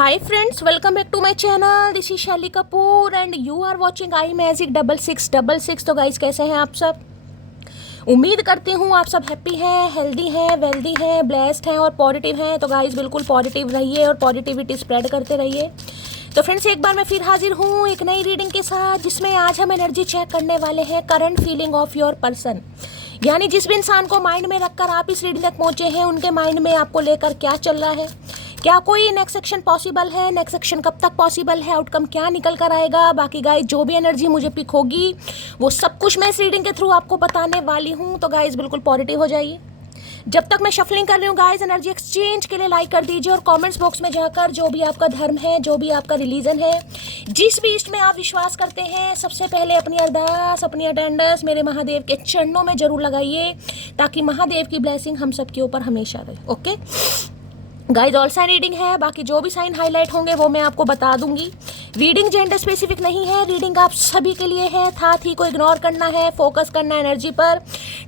Hi friends, welcome back to my channel. This is Shelly Kapoor and you are watching I magic 6666। तो guys कैसे हैं आप सब? उम्मीद करती हूँ आप सब हैप्पी हैं, हेल्दी हैं, वेल्दी हैं, ब्लेस्ड हैं और पॉजिटिव हैं। तो गाइस बिल्कुल पॉजिटिव रहिए और पॉजिटिविटी स्प्रेड करते रहिए। तो फ्रेंड्स एक बार मैं फिर हाजिर हूँ एक नई रीडिंग के साथ, जिसमें आज हम एनर्जी चेक करने वाले हैं current feeling of your person. यानी जिस भी इंसान को माइंड में रखकर आप इस रीडिंग तक पहुँचे हैं, उनके माइंड में आपको लेकर क्या चल रहा है, क्या कोई नेक्स्ट सेक्शन पॉसिबल है, नेक्स्ट सेक्शन कब तक पॉसिबल है, आउटकम क्या निकल कर आएगा। बाकी गाइस जो भी एनर्जी मुझे पिक होगी वो सब कुछ मैं इस रीडिंग के थ्रू आपको बताने वाली हूँ। तो गाइस बिल्कुल पॉजिटिव हो जाइए। जब तक मैं शफलिंग कर रही हूँ गाइस, एनर्जी एक्सचेंज के लिए लाइक कर दीजिए और कमेंट्स बॉक्स में जाकर जो भी आपका धर्म है, जो भी आपका रिलीजन है, जिस भी इष्ट में आप विश्वास करते हैं, सबसे पहले अपनी अरदास, अपनी अटेंडेंस मेरे महादेव के चरणों में जरूर लगाइए, ताकि महादेव की ब्लेसिंग हम सबके ऊपर हमेशा रहे। Okay guys, all sign reading है, बाकी जो भी साइन हाईलाइट होंगे वो मैं आपको बता दूंगी। रीडिंग जेंडर स्पेसिफिक नहीं है, रीडिंग आप सभी के लिए है। साथ ही को इग्नोर करना है, फोकस करना है एनर्जी पर।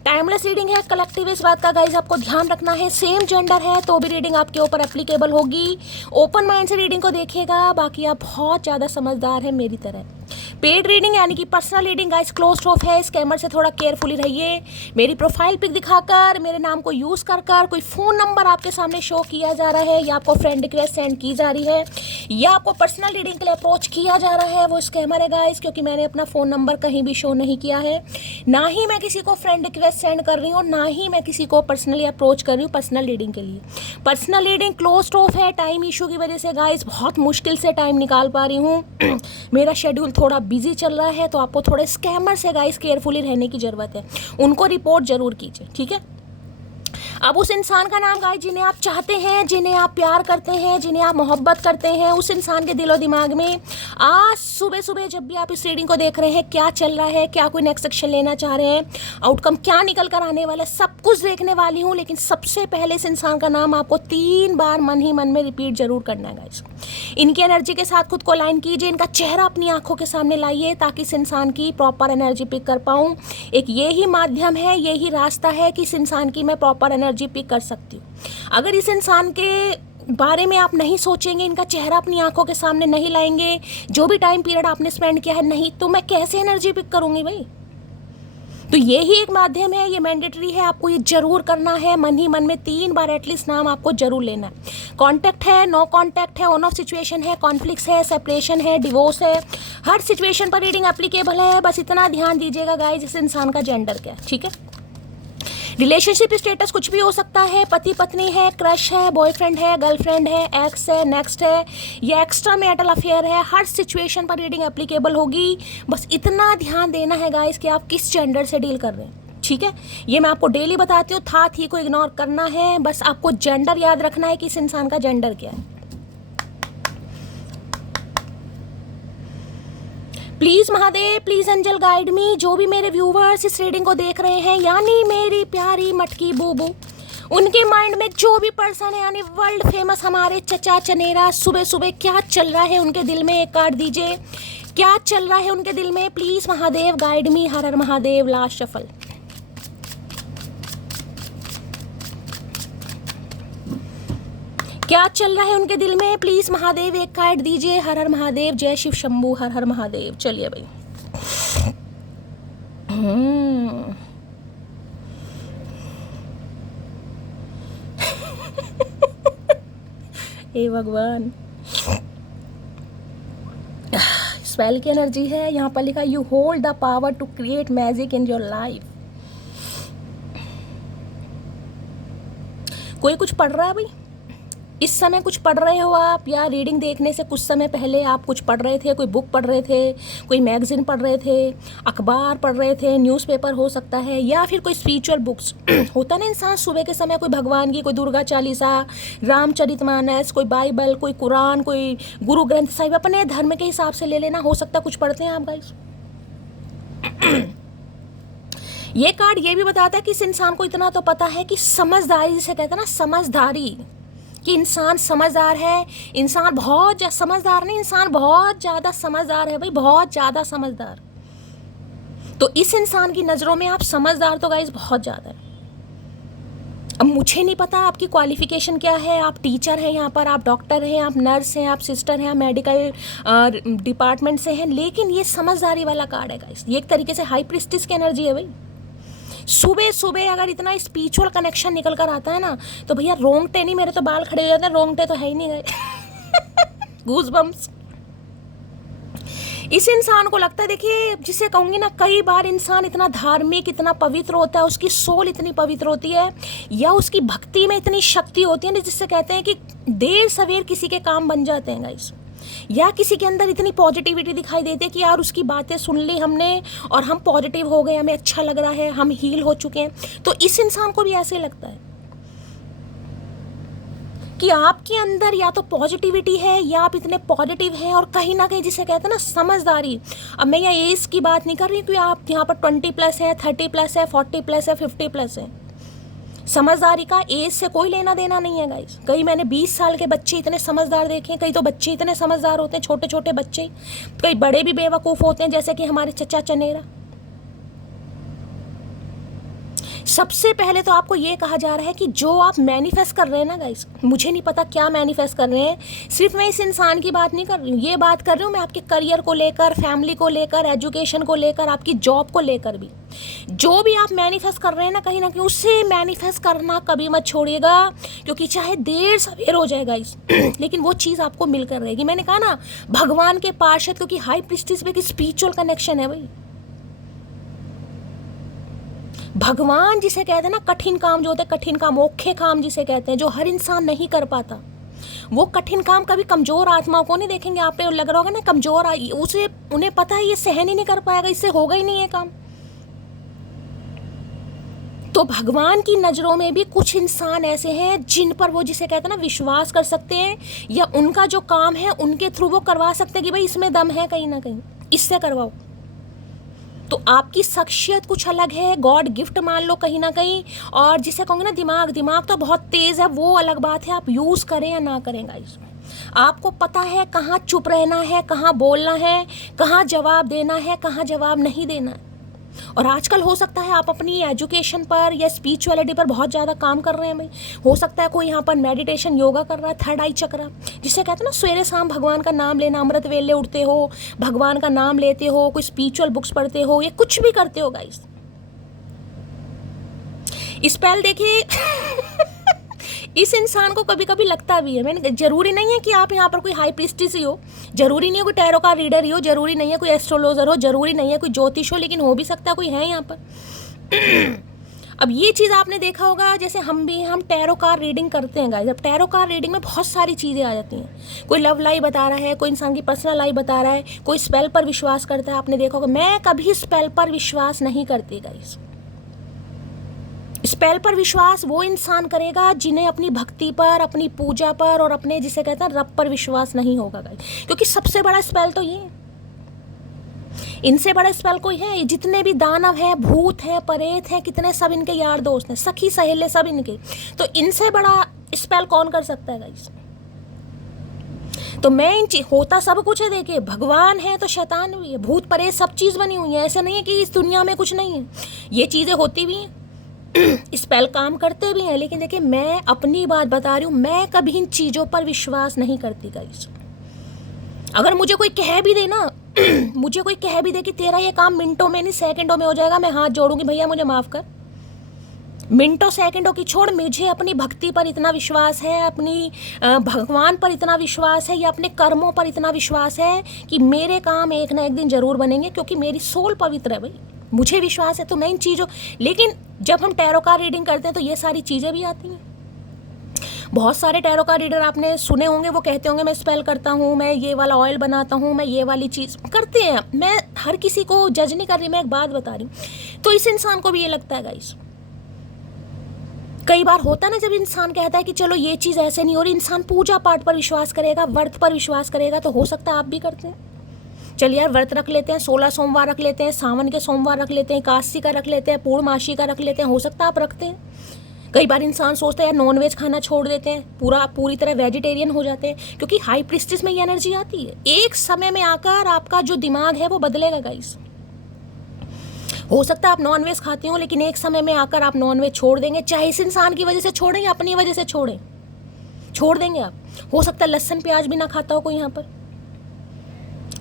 टाइमलेस रीडिंग है, कलेक्टिव, इस बात का गाइज आपको ध्यान रखना है। सेम जेंडर है तो भी रीडिंग आपके ऊपर एप्लीकेबल होगी। ओपन माइंड से रीडिंग को देखिएगा। बाकी आप बहुत ज़्यादा समझदार हैं मेरी तरह। पेड रीडिंग यानी कि personal reading guys closed of है। स्कैमर से थोड़ा केयरफुली रहिए। मेरी प्रोफाइल पिक दिखाकर, मेरे नाम को यूज़ कर कोई फ़ोन नंबर आपके सामने शो किया जा रहा है, या आपको फ्रेंड रिक्वेस्ट सेंड की जा रही है, या आपको पर्सनल रीडिंग के लिए अप्रोच किया जा रहा है, वो स्कैमर है गाइस। क्योंकि मैंने अपना फ़ोन नंबर कहीं भी शो नहीं किया है, ना ही मैं किसी को फ्रेंड रिक्वेस्ट सेंड कर रही हूँ, ना ही मैं किसी को पर्सनली अप्रोच कर रही हूँ पर्सनल रीडिंग के लिए। पर्सनल रीडिंग क्लोज्ड ऑफ है। टाइम इशू की वजह से गाइस बहुत मुश्किल से टाइम निकाल पा रही हूँ। मेरा शेड्यूल थोड़ा बिजी चल रहा है, तो आपको थोड़े स्कैमर से गाइस केयरफुली रहने की ज़रूरत है। उनको रिपोर्ट जरूर कीजिए, ठीक है। अब उस इंसान का नाम गाइस जिन्हें आप चाहते हैं, जिन्हें आप प्यार करते हैं, जिन्हें आप मोहब्बत करते हैं, उस इंसान के दिलो दिमाग में आज सुबह सुबह जब भी आप इस रीडिंग को देख रहे हैं, क्या चल रहा है, क्या कोई नेक्स्ट सेक्शन लेना चाह रहे हैं, आउटकम क्या निकल कर आने वाला है, सब कुछ देखने वाली हूँ। लेकिन सबसे पहले इस इंसान का नाम आपको 3 बार मन ही मन में रिपीट जरूर करना है गाइस। इनकी एनर्जी के साथ खुद को लाइन कीजिए, इनका चेहरा अपनी आंखों के सामने लाइए, ताकि इस इंसान की प्रॉपर एनर्जी पिक कर पाऊँ। एक ये ही माध्यम है, यही रास्ता है कि इस इंसान की मैं प्रॉपर एनर्जी पिक कर सकती हूँ। अगर इस इंसान के बारे में आप नहीं सोचेंगे, इनका चेहरा अपनी आंखों के सामने नहीं लाएंगे, जो भी टाइम पीरियड आपने स्पेंड किया है, नहीं तो मैं कैसे एनर्जी पिक करूँगी भाई। तो ये ही एक माध्यम है, ये मैंडेटरी है, आपको ये जरूर करना है। मन ही मन में 3 बार एटलीस्ट नाम आपको जरूर लेना है। कॉन्टैक्ट है, नो कॉन्टैक्ट है, ऑन ऑफ सिचुएशन है, कॉन्फ्लिक्ट्स है, सेपरेशन है, डिवोर्स है, हर सिचुएशन पर रीडिंग एप्लीकेबल है। बस इतना ध्यान दीजिएगा गाइस, इस इंसान का जेंडर क्या है, ठीक है। रिलेशनशिप स्टेटस कुछ भी हो सकता है, पति पत्नी है, क्रश है, बॉयफ्रेंड है, गर्लफ्रेंड है, एक्स है, नेक्स्ट है, या एक्स्ट्रा मैरिटल अफेयर है। हर सिचुएशन पर रीडिंग एप्लीकेबल होगी। बस इतना ध्यान देना है गाइस कि आप किस जेंडर से डील कर रहे हैं, ठीक है। ये मैं आपको डेली बताती हूँ, था थी को इग्नोर करना है। बस आपको जेंडर याद रखना है कि इस इंसान का जेंडर क्या है। Please Mahadev, please angel guide me. जो भी मेरे व्यूवर्स इस रीडिंग को देख रहे हैं, यानी मेरी प्यारी मटकी बूबू, उनके माइंड में जो भी पर्सन है, यानी वर्ल्ड फेमस हमारे चचा चनेरा, सुबह सुबह क्या चल रहा है उनके दिल में, एक कार्ड दीजिए। क्या चल रहा है उनके दिल में, प्लीज़ महादेव गाइड मी। हर हर महादेव। Last shuffle. क्या चल रहा है उनके दिल में, प्लीज महादेव एक कार्ड दीजिए। हर हर महादेव। जय शिव शंभू। हर हर महादेव। चलिए भाई। हे भगवान, स्पेल की एनर्जी है। यहाँ पर लिखा, you hold the power to create magic in your life. कोई कुछ पढ़ रहा है भाई, इस समय कुछ पढ़ रहे हो आप, या रीडिंग देखने से कुछ समय पहले आप कुछ पढ़ रहे थे, कोई बुक पढ़ रहे थे, कोई मैगजीन पढ़ रहे थे, अखबार पढ़ रहे थे, न्यूज़पेपर हो सकता है, या फिर कोई स्पिरिचुअल बुक्स। होता ना इंसान सुबह के समय कोई भगवान की, कोई दुर्गा चालीसा, रामचरितमानस, कोई बाइबल, कोई कुरान, कोई गुरु ग्रंथ साहिब, अपने धर्म के हिसाब से ले लेना। हो सकता है कुछ पढ़ते हैं आप गाइस। ये कार्ड ये भी बताता है कि इस इंसान को इतना तो पता है कि समझदारी, जिसे कहते हैं ना समझदारी, कि इंसान समझदार है। इंसान बहुत समझदार नहीं, इंसान बहुत ज़्यादा समझदार है भाई, बहुत ज़्यादा समझदार। तो इस इंसान की नज़रों में आप समझदार तो गाइस बहुत ज़्यादा है। अब मुझे नहीं पता आपकी क्वालिफिकेशन क्या है, आप टीचर हैं यहाँ पर, आप डॉक्टर हैं, आप नर्स हैं, आप सिस्टर हैं, आप मेडिकल डिपार्टमेंट से हैं, लेकिन ये समझदारी वाला कार्ड है गाइस। ये एक तरीके से हाई प्रिस्टिस की एनर्जी है भाई। सुबह सुबह अगर इतना स्पिरिचुअल कनेक्शन निकल कर आता है ना, तो भैया रोंगटे नहीं, मेरे तो बाल खड़े हो जाते हैं, रोंगटे तो है ही नहीं गए। गूज़बम्प्स। इस इंसान को लगता है, देखिए जिसे कहूँगी ना, कई बार इंसान इतना धार्मिक, इतना पवित्र होता है, उसकी सोल इतनी पवित्र होती है, या उसकी भक्ति में इतनी शक्ति होती है ना, जिससे कहते हैं कि देर सवेर किसी के काम बन जाते हैं गाइस। या किसी के अंदर इतनी पॉजिटिविटी दिखाई देती है कि यार उसकी बातें सुन ली हमने और हम पॉजिटिव हो गए, हमें अच्छा लग रहा है, हम हील हो चुके हैं। तो इस इंसान को भी ऐसे लगता है कि आपके अंदर या तो पॉजिटिविटी है, या आप इतने पॉजिटिव हैं, और कहीं ना कहीं जिसे कहते हैं ना समझदारी। अब मैं यहाँ एज की बात नहीं कर रही कि आप यहाँ पर 20+ है, 30+ है, 40+ है, 50+ है। समझदारी का एज से कोई लेना देना नहीं है गाइस। कई मैंने 20 साल के बच्चे इतने समझदार देखे हैं, कई तो बच्चे इतने समझदार होते हैं, छोटे छोटे बच्चे, कई बड़े भी बेवकूफ़ होते हैं, जैसे कि हमारे चचा चनेरा। सबसे पहले तो आपको ये कहा जा रहा है कि जो आप मैनिफेस्ट कर रहे हैं ना गाइस, मुझे नहीं पता क्या मैनिफेस्ट कर रहे हैं, सिर्फ मैं इस इंसान की बात नहीं कर रही हूँ, ये बात कर रही हूँ मैं आपके करियर को लेकर, फैमिली को लेकर, एजुकेशन को लेकर, आपकी जॉब को लेकर भी। जो भी आप मैनिफेस्ट कर रहे हैं ना कहीं उससे मैनिफेस्ट करना कभी मत छोड़िएगा, क्योंकि चाहे देर सवेर हो जाए गाइस, लेकिन वो चीज़ आपको मिलकर रहेगी। मैंने कहा ना, भगवान के पार्षद, क्योंकि हाई प्रीस्टिस पे एक स्पिरिचुअल कनेक्शन है भाई। भगवान जिसे कहते हैं ना, कठिन काम जो होते हैं, कठिन काम, औखे काम जिसे कहते हैं, जो हर इंसान नहीं कर पाता, वो कठिन काम कभी कमज़ोर आत्माओं को नहीं देखेंगे। आप पे लग रहा होगा ना कमज़ोर, उसे उन्हें पता है ये सहन ही नहीं कर पाएगा, इससे होगा ही नहीं ये काम। तो भगवान की नज़रों में भी कुछ इंसान ऐसे हैं जिन पर वो जिसे कहते हैं ना विश्वास कर सकते हैं, या उनका जो काम है उनके थ्रू वो करवा सकते हैं कि भाई इसमें दम है, कहीं ना कहीं इससे करवाओ। तो आपकी शख्सियत कुछ अलग है, गॉड गिफ्ट मान लो कहीं ना कहीं। और जिसे कहूँगे ना दिमाग तो बहुत तेज़ है, वो अलग बात है, आप यूज़ करें या ना करें गाइस। आपको पता है कहाँ चुप रहना है, कहाँ बोलना है, कहाँ जवाब देना है, कहाँ जवाब नहीं देना है। और आजकल हो सकता है आप अपनी एजुकेशन पर या स्पिरिचुअलिटी पर बहुत ज़्यादा काम कर रहे हैं भाई। हो सकता है कोई यहाँ पर मेडिटेशन योगा कर रहा है, थर्ड आई चक्र, जिसे कहते हैं ना सवेरे शाम भगवान का नाम लेना, अमृत वेले उठते हो, भगवान का नाम लेते हो, कोई स्पिरिचुअल बुक्स पढ़ते हो, या कुछ भी करते हो गाइस। स्पेल देखिए इस इंसान को कभी कभी लगता भी है, मैंने जरूरी नहीं है कि आप यहाँ पर कोई हाई प्रीस्टिस ही हो, जरूरी नहीं है कोई टैरो का रीडर ही हो, जरूरी नहीं है कोई एस्ट्रोलॉजर हो, जरूरी नहीं है कोई ज्योतिष हो, लेकिन हो भी सकता है कोई है यहाँ पर। अब ये चीज़ आपने देखा होगा, जैसे हम टैरो कार्ड रीडिंग करते हैं गाइस। अब टैरो कार्ड रीडिंग में बहुत सारी चीज़ें आ जाती हैं, कोई लव लाइफ बता रहा है, कोई इंसान की पर्सनल लाइफ बता रहा है, कोई स्पेल पर विश्वास करता है। आपने देखा होगा, मैं कभी स्पेल पर विश्वास नहीं करती गाइस। स्पेल पर विश्वास वो इंसान करेगा जिन्हें अपनी भक्ति पर, अपनी पूजा पर और अपने जिसे कहते हैं रब पर विश्वास नहीं होगा गाइस, क्योंकि सबसे बड़ा स्पेल तो ये है, इनसे बड़ा स्पेल कोई है। जितने भी दानव हैं, भूत हैं, प्रेत हैं, कितने सब इनके यार दोस्त हैं, सखी सहेले सब इनके, तो इनसे बड़ा स्पेल कौन कर सकता है गाइस। तो मैं होता सब कुछ है, देखिए भगवान है तो शैतान भी है, भूत प्रेत सब चीज़ बनी हुई है। ऐसा नहीं है कि इस दुनिया में कुछ नहीं है, ये चीज़ें होती भी हैं, स्पेल काम करते भी हैं। लेकिन देखिए मैं अपनी बात बता रही हूँ, मैं कभी इन चीज़ों पर विश्वास नहीं करती गाइस। अगर मुझे कोई कह भी दे ना मुझे कोई कह भी दे कि तेरा ये काम मिनटों में नहीं सेकंडों में हो जाएगा, मैं हाथ जोड़ूंगी, भैया मुझे माफ़ कर। मिनटों सेकंडों की छोड़, मुझे अपनी भक्ति पर इतना विश्वास है, अपनी भगवान पर इतना विश्वास है, या अपने कर्मों पर इतना विश्वास है कि मेरे काम एक ना एक दिन ज़रूर बनेंगे, क्योंकि मेरी सोल पवित्र है भाई, मुझे विश्वास है। तो मैं इन चीज़ों, लेकिन जब हम टैरो कार्ड रीडिंग करते हैं तो ये सारी चीज़ें भी आती हैं। बहुत सारे टैरो कार्ड रीडर आपने सुने होंगे, वो कहते होंगे मैं स्पेल करता हूँ, मैं ये वाला ऑयल बनाता हूँ, मैं ये वाली चीज़ करते हैं। मैं हर किसी को जज नहीं कर रही, मैं एक बात बता रही हूँ। तो इस इंसान को भी ये लगता है गाइस, कई बार होता है ना जब इंसान कहता है कि चलो ये चीज़ ऐसे नहीं हो रही, इंसान पूजा पाठ पर विश्वास करेगा, व्रत पर विश्वास करेगा, तो हो सकता है आप भी करते हैं। चलिए यार व्रत रख लेते हैं, 16 सोमवार रख लेते हैं, सावन के सोमवार रख लेते हैं, एकादशी का रख लेते हैं, पूर्णमासी का रख लेते हैं, हो सकता है आप रखते हैं। कई बार इंसान सोचते हैं यार नॉनवेज खाना छोड़ देते हैं, पूरी तरह वेजिटेरियन हो जाते हैं, क्योंकि हाई प्रीस्टिस में ये एनर्जी आती है। एक समय में आकर आपका जो दिमाग है वो बदलेगा गाइस। हो सकता है आप नॉनवेज खाते हो, लेकिन एक समय में आकर आप नॉनवेज छोड़ देंगे, चाहे इस इंसान की वजह से छोड़ें या अपनी वजह से छोड़ देंगे आप। हो सकता है लहसुन प्याज भी ना खाता हो कोई यहाँ पर।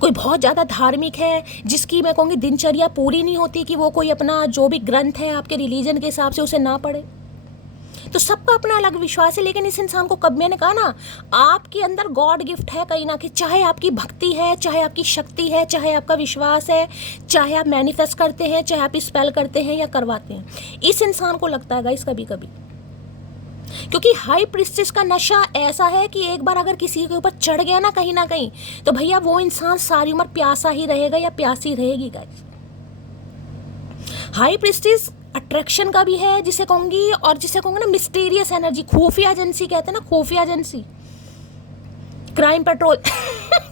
कोई बहुत ज़्यादा धार्मिक है, जिसकी मैं कहूँगी दिनचर्या पूरी नहीं होती कि वो कोई अपना जो भी ग्रंथ है आपके रिलीजन के हिसाब से उसे ना पढ़े। तो सबका अपना अलग विश्वास है, लेकिन इस इंसान को कब, मैंने कहा ना, आपके अंदर गॉड गिफ्ट है कहीं ना कहीं, चाहे आपकी भक्ति है, चाहे आपकी शक्ति है, चाहे आपका विश्वास है, चाहे आप मैनिफेस्ट करते हैं, चाहे आप स्पेल करते हैं या करवाते हैं। इस इंसान को लगता है गाइस कभी कभी, क्योंकि हाई प्रिस्टेस का नशा ऐसा है कि एक बार अगर किसी के ऊपर चढ़ गया ना कहीं, तो भैया वो इंसान सारी उम्र प्यासा ही रहेगा या प्यासी रहेगी गाइस। हाई प्रिस्टेस अट्रैक्शन का भी है जिसे कहूंगी, और जिसे कहूंगी ना मिस्टीरियस एनर्जी, खुफिया एजेंसी कहते हैं ना, खुफिया एजेंसी, क्राइम पेट्रोल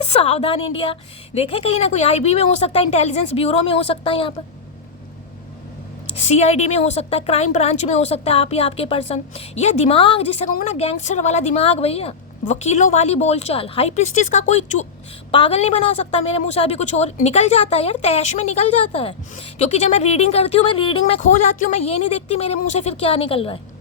सावधान इंडिया, देखें कहीं ना कोई आईबी में हो सकता है, इंटेलिजेंस ब्यूरो में हो सकता है, यहाँ पर सीआईडी में हो सकता है, क्राइम ब्रांच में हो सकता है, आप या आपके पर्सन। यह दिमाग जिसे कहूँगा ना गैंगस्टर वाला दिमाग भैया, वकीलों वाली बोलचाल, हाई प्रिस्टिस का कोई पागल नहीं बना सकता। मेरे मुँह से अभी कुछ और निकल जाता है यार, तैश में निकल जाता है, क्योंकि जब मैं रीडिंग करती हूँ, मैं रीडिंग में खो जाती हूँ, मैं ये नहीं देखती मेरे मुँह से फिर क्या निकल रहा है।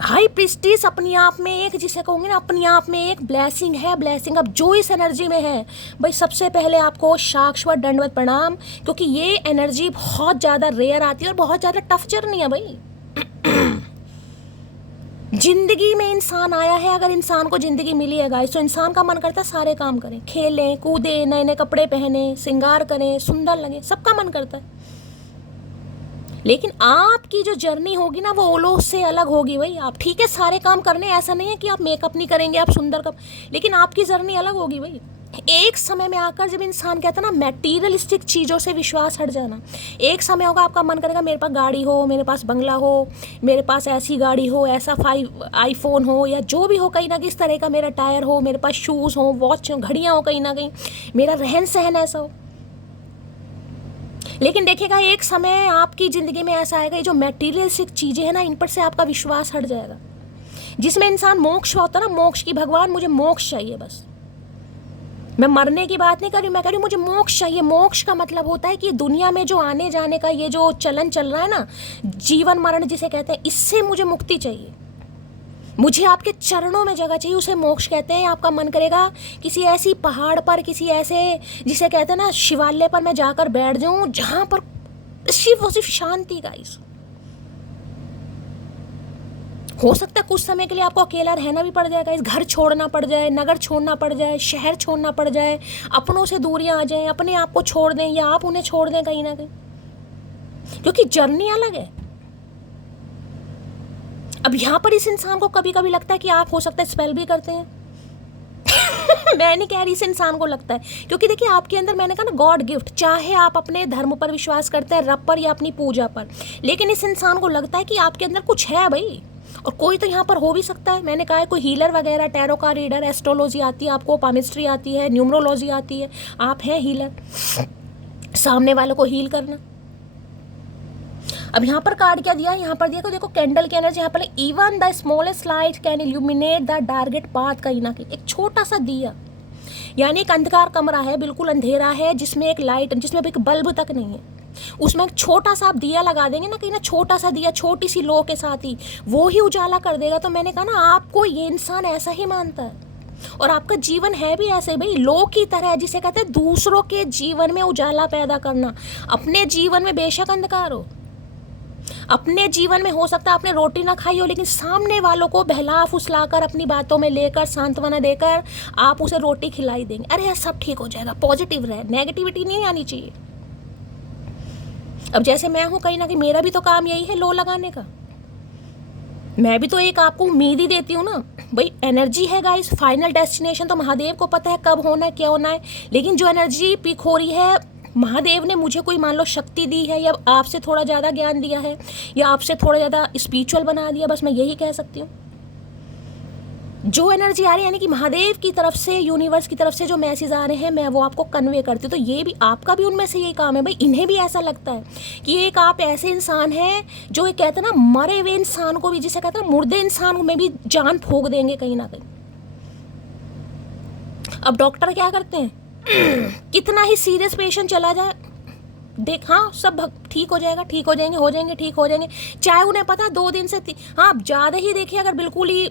हाई प्रिस्टिस अपने आप में एक, जिसे कहूँगी ना अपने आप में एक ब्लेसिंग है, ब्लेसिंग। अब जो इस एनर्जी में है भाई, सबसे पहले आपको शाश्वत दंडवत प्रणाम, क्योंकि ये एनर्जी बहुत ज़्यादा रेयर आती है और बहुत ज़्यादा टफ जर्नी है भाई। जिंदगी में इंसान आया है, अगर इंसान को जिंदगी मिली है गाइस, तो इंसान का मन करता है सारे काम करें, खेलें कूदें, नए नए कपड़े पहने, श्रृंगार करें, सुंदर लगे, सबका मन करता है। लेकिन आपकी जो जर्नी होगी ना वो ओलो से अलग होगी भाई। आप ठीक है सारे काम करने, ऐसा नहीं है कि आप मेकअप नहीं करेंगे, आप सुंदर कप, लेकिन आपकी जर्नी अलग होगी भाई। एक समय में आकर जब इंसान कहता है ना मैटीरियलिस्टिक चीज़ों से विश्वास हट जाना, एक समय होगा आपका मन करेगा मेरे पास गाड़ी हो, मेरे पास बंगला हो, मेरे पास ऐसी गाड़ी हो, ऐसा आईफोन हो, या जो भी हो कहीं ना किस तरह का मेरा टायर हो, मेरे पास शूज़ हो, वॉच हो, घड़ियाँ हो, कहीं ना कहीं मेरा रहन सहन ऐसा हो। लेकिन देखिएगा एक समय आपकी ज़िंदगी में ऐसा आएगा, ये जो मैटीरियलिस्टिक चीज़ें हैं ना, इन पर से आपका विश्वास हट जाएगा। जिसमें इंसान मोक्ष होता है ना, मोक्ष की, भगवान मुझे मोक्ष चाहिए बस। मैं मरने की बात नहीं कर रही हूँ, मैं कह रही हूँ मुझे मोक्ष चाहिए। मोक्ष का मतलब होता है कि दुनिया में जो आने जाने का ये जो चलन चल रहा है ना, जीवन मरण जिसे कहते हैं, इससे मुझे मुक्ति चाहिए। मुझे आपके चरणों में जगह चाहिए, उसे मोक्ष कहते हैं। आपका मन करेगा किसी ऐसी पहाड़ पर, किसी ऐसे जिसे कहते हैं ना शिवालय पर मैं जाकर बैठ जाऊं, जहां पर सिर्फ शांति गाइस। हो सकता है कुछ समय के लिए आपको अकेला रहना भी पड़ जाएगा, इस घर छोड़ना पड़ जाए, नगर छोड़ना पड़ जाए, शहर छोड़ना पड़ जाए, अपनों से दूरियां आ जाएं, अपने आप को छोड़ दें या आप उन्हें छोड़ दें कहीं ना कहीं, क्योंकि जर्नी अलग है। अब यहाँ पर इस इंसान को कभी कभी लगता है कि आप हो सकता है स्पेल भी करते हैं मैं नहीं कह रही, इस इंसान को लगता है, क्योंकि देखिए आपके अंदर मैंने कहा ना गॉड गिफ्ट, चाहे आप अपने धर्म पर विश्वास करते हैं, रब पर या अपनी पूजा पर, लेकिन इस इंसान को लगता है कि आपके अंदर कुछ है भाई। और कोई तो यहाँ पर हो भी सकता है, मैंने कहा है कोई हीलर वगैरह, टैरो का रीडर, एस्ट्रोलॉजी आती है आपको, पामिस्ट्री आती है, न्यूमरोलॉजी आती है, आप हैं हीलर, सामने वालों को हील करना। अब यहाँ पर कार्ड क्या दिया, यहाँ पर दिया देखो कैंडल की एनर्जी, यहाँ पर even the smallest light can illuminate the darkest path, कहीं ना कहीं एक छोटा सा दिया, यानी एक अंधकार कमरा है, बिल्कुल अंधेरा है, जिसमें एक लाइट, जिसमें एक बल्ब तक नहीं है, उसमें एक छोटा सा आप दिया लगा देंगे ना कहीं ना, छोटा सा दिया छोटी सी लो के साथ ही वो ही उजाला कर देगा। तो मैंने कहा ना आपको ये इंसान ऐसा ही मानता है, और आपका जीवन है भी ऐसे भाई, लो की तरह, जिसे कहते हैं दूसरों के जीवन में उजाला पैदा करना। अपने जीवन में बेशक अंधकार हो, अपने जीवन में हो सकता है आपने रोटी ना खाई हो, लेकिन सामने वालों को बहला फुसलाकर, अपनी बातों में लेकर, सांत्वना देकर आप उसे रोटी खिलाई देंगे, अरे सब ठीक हो जाएगा, पॉजिटिव रहे, नेगेटिविटी नहीं आनी चाहिए। अब जैसे मैं हूं कहीं ना कहीं, मेरा भी तो काम यही है लो लगाने का, मैं भी तो एक आपको उम्मीद ही देती हूँ ना भाई। एनर्जी है गाइस, फाइनल डेस्टिनेशन तो महादेव को पता है कब होना है, क्या होना है, लेकिन जो एनर्जी पिक हो रही है, महादेव ने मुझे कोई मान लो शक्ति दी है, या आपसे थोड़ा ज़्यादा ज्ञान दिया है, या आपसे थोड़ा ज़्यादा स्पिरिचुअल बना दिया, बस मैं यही कह सकती हूँ। जो एनर्जी आ रही है, यानी कि महादेव की तरफ से, यूनिवर्स की तरफ से जो मैसेज आ रहे हैं, मैं वो आपको कन्वे करती हूँ। तो ये भी आपका भी उनमें से यही काम है भाई। इन्हें भी ऐसा लगता है कि एक आप ऐसे इंसान हैं जो ये कहते हैं ना मरे हुए इंसान को भी, जिसे कहते हैं ना मुर्दे इंसान में भी जान फूंक देंगे कहीं ना कहीं। अब डॉक्टर क्या करते हैं, कितना ही सीरियस पेशेंट चला जाए, देख हाँ सब ठीक हो जाएगा, ठीक हो जाएंगे, हो जाएंगे, ठीक हो जाएंगे, चाहे उन्हें पता 2 दिन से हाँ ज़्यादा ही देखिए, अगर बिल्कुल ही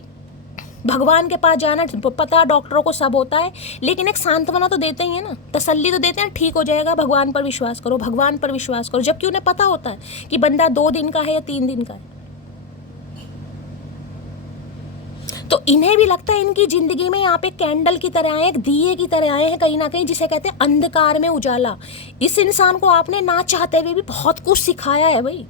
भगवान के पास जाना, पता डॉक्टरों को सब होता है, लेकिन एक सांत्वना तो देते ही है ना, तसल्ली तो देते हैं, ठीक हो जाएगा, भगवान पर विश्वास करो, भगवान पर विश्वास करो, जबकि उन्हें पता होता है कि बंदा 2 दिन का है या 3 दिन का है। तो इन्हें भी लगता है इनकी जिंदगी में यहाँ पे कैंडल की तरह आए, एक दिए की तरह आए हैं कहीं ना कहीं, जिसे कहते हैं अंधकार में उजाला। इस इंसान को आपने ना चाहते हुए भी बहुत कुछ सिखाया है भाई,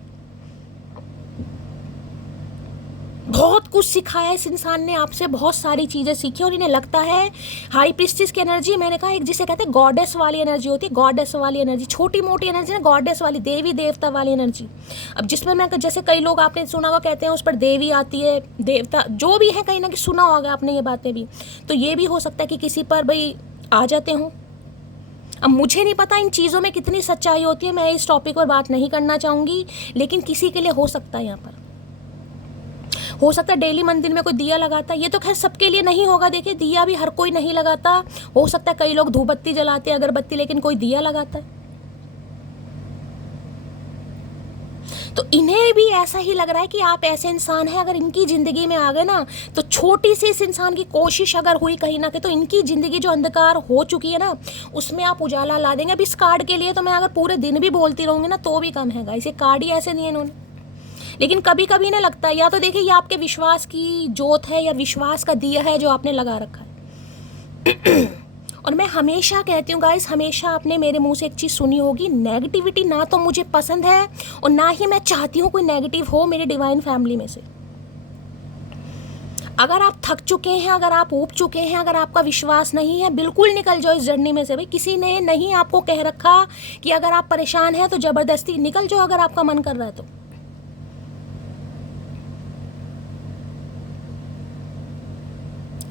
बहुत कुछ सिखाया। इस इंसान ने आपसे बहुत सारी चीज़ें सीखी और इन्हें लगता है हाई प्रीस्टिस की एनर्जी, मैंने कहा एक जिसे कहते हैं गॉडेस वाली एनर्जी होती है, गॉडेस वाली एनर्जी, छोटी मोटी एनर्जी ना, गॉडेस वाली, देवी देवता वाली एनर्जी। अब जिसमें मैं जैसे कई लोग आपने सुना होगा कहते हैं उस पर देवी आती है, देवता जो भी है, कहीं ना कहीं सुना होगा आपने ये बातें भी। तो ये भी हो सकता है कि किसी पर भाई आ जाते हों। अब मुझे नहीं पता इन चीज़ों में कितनी सच्चाई होती है, मैं इस टॉपिक पर बात नहीं करना चाहूँगी, लेकिन किसी के लिए हो सकता है, यहाँ पर हो सकता है डेली मंदिर में कोई दिया लगाता है, ये तो खैर सबके लिए नहीं होगा, देखिए दिया भी हर कोई नहीं लगाता, हो सकता है कई लोग धूपबत्ती जलाते हैं, अगरबत्ती, लेकिन कोई दिया लगाता है। तो इन्हें भी ऐसा ही लग रहा है कि आप ऐसे इंसान हैं, अगर इनकी ज़िंदगी में आ गए ना, तो छोटी सी इस इंसान की कोशिश अगर हुई कहीं ना कहीं, तो इनकी ज़िंदगी जो अंधकार हो चुकी है ना, उसमें आप उजाला ला देंगे। अब इस कार्ड के लिए तो मैं अगर पूरे दिन भी बोलती रहूँगी ना तो भी कम है, इसे कार्ड ही ऐसे दिए इन्होंने। लेकिन कभी कभी इन्हें लगता है, या तो देखिए ये आपके विश्वास की जोत है या विश्वास का दिया है जो आपने लगा रखा है। और मैं हमेशा कहती हूँ गाइस, हमेशा आपने मेरे मुंह से एक चीज़ सुनी होगी, नेगेटिविटी ना तो मुझे पसंद है और ना ही मैं चाहती हूँ कोई नेगेटिव हो मेरी डिवाइन फैमिली में से। अगर आप थक चुके हैं, अगर आप ऊब चुके हैं, अगर आपका विश्वास नहीं है, बिल्कुल निकल जाओ इस जर्नी में से भाई। किसी ने नहीं आपको कह रखा कि अगर आप परेशान हैं तो ज़बरदस्ती निकल जाओ, अगर आपका मन कर रहा है तो।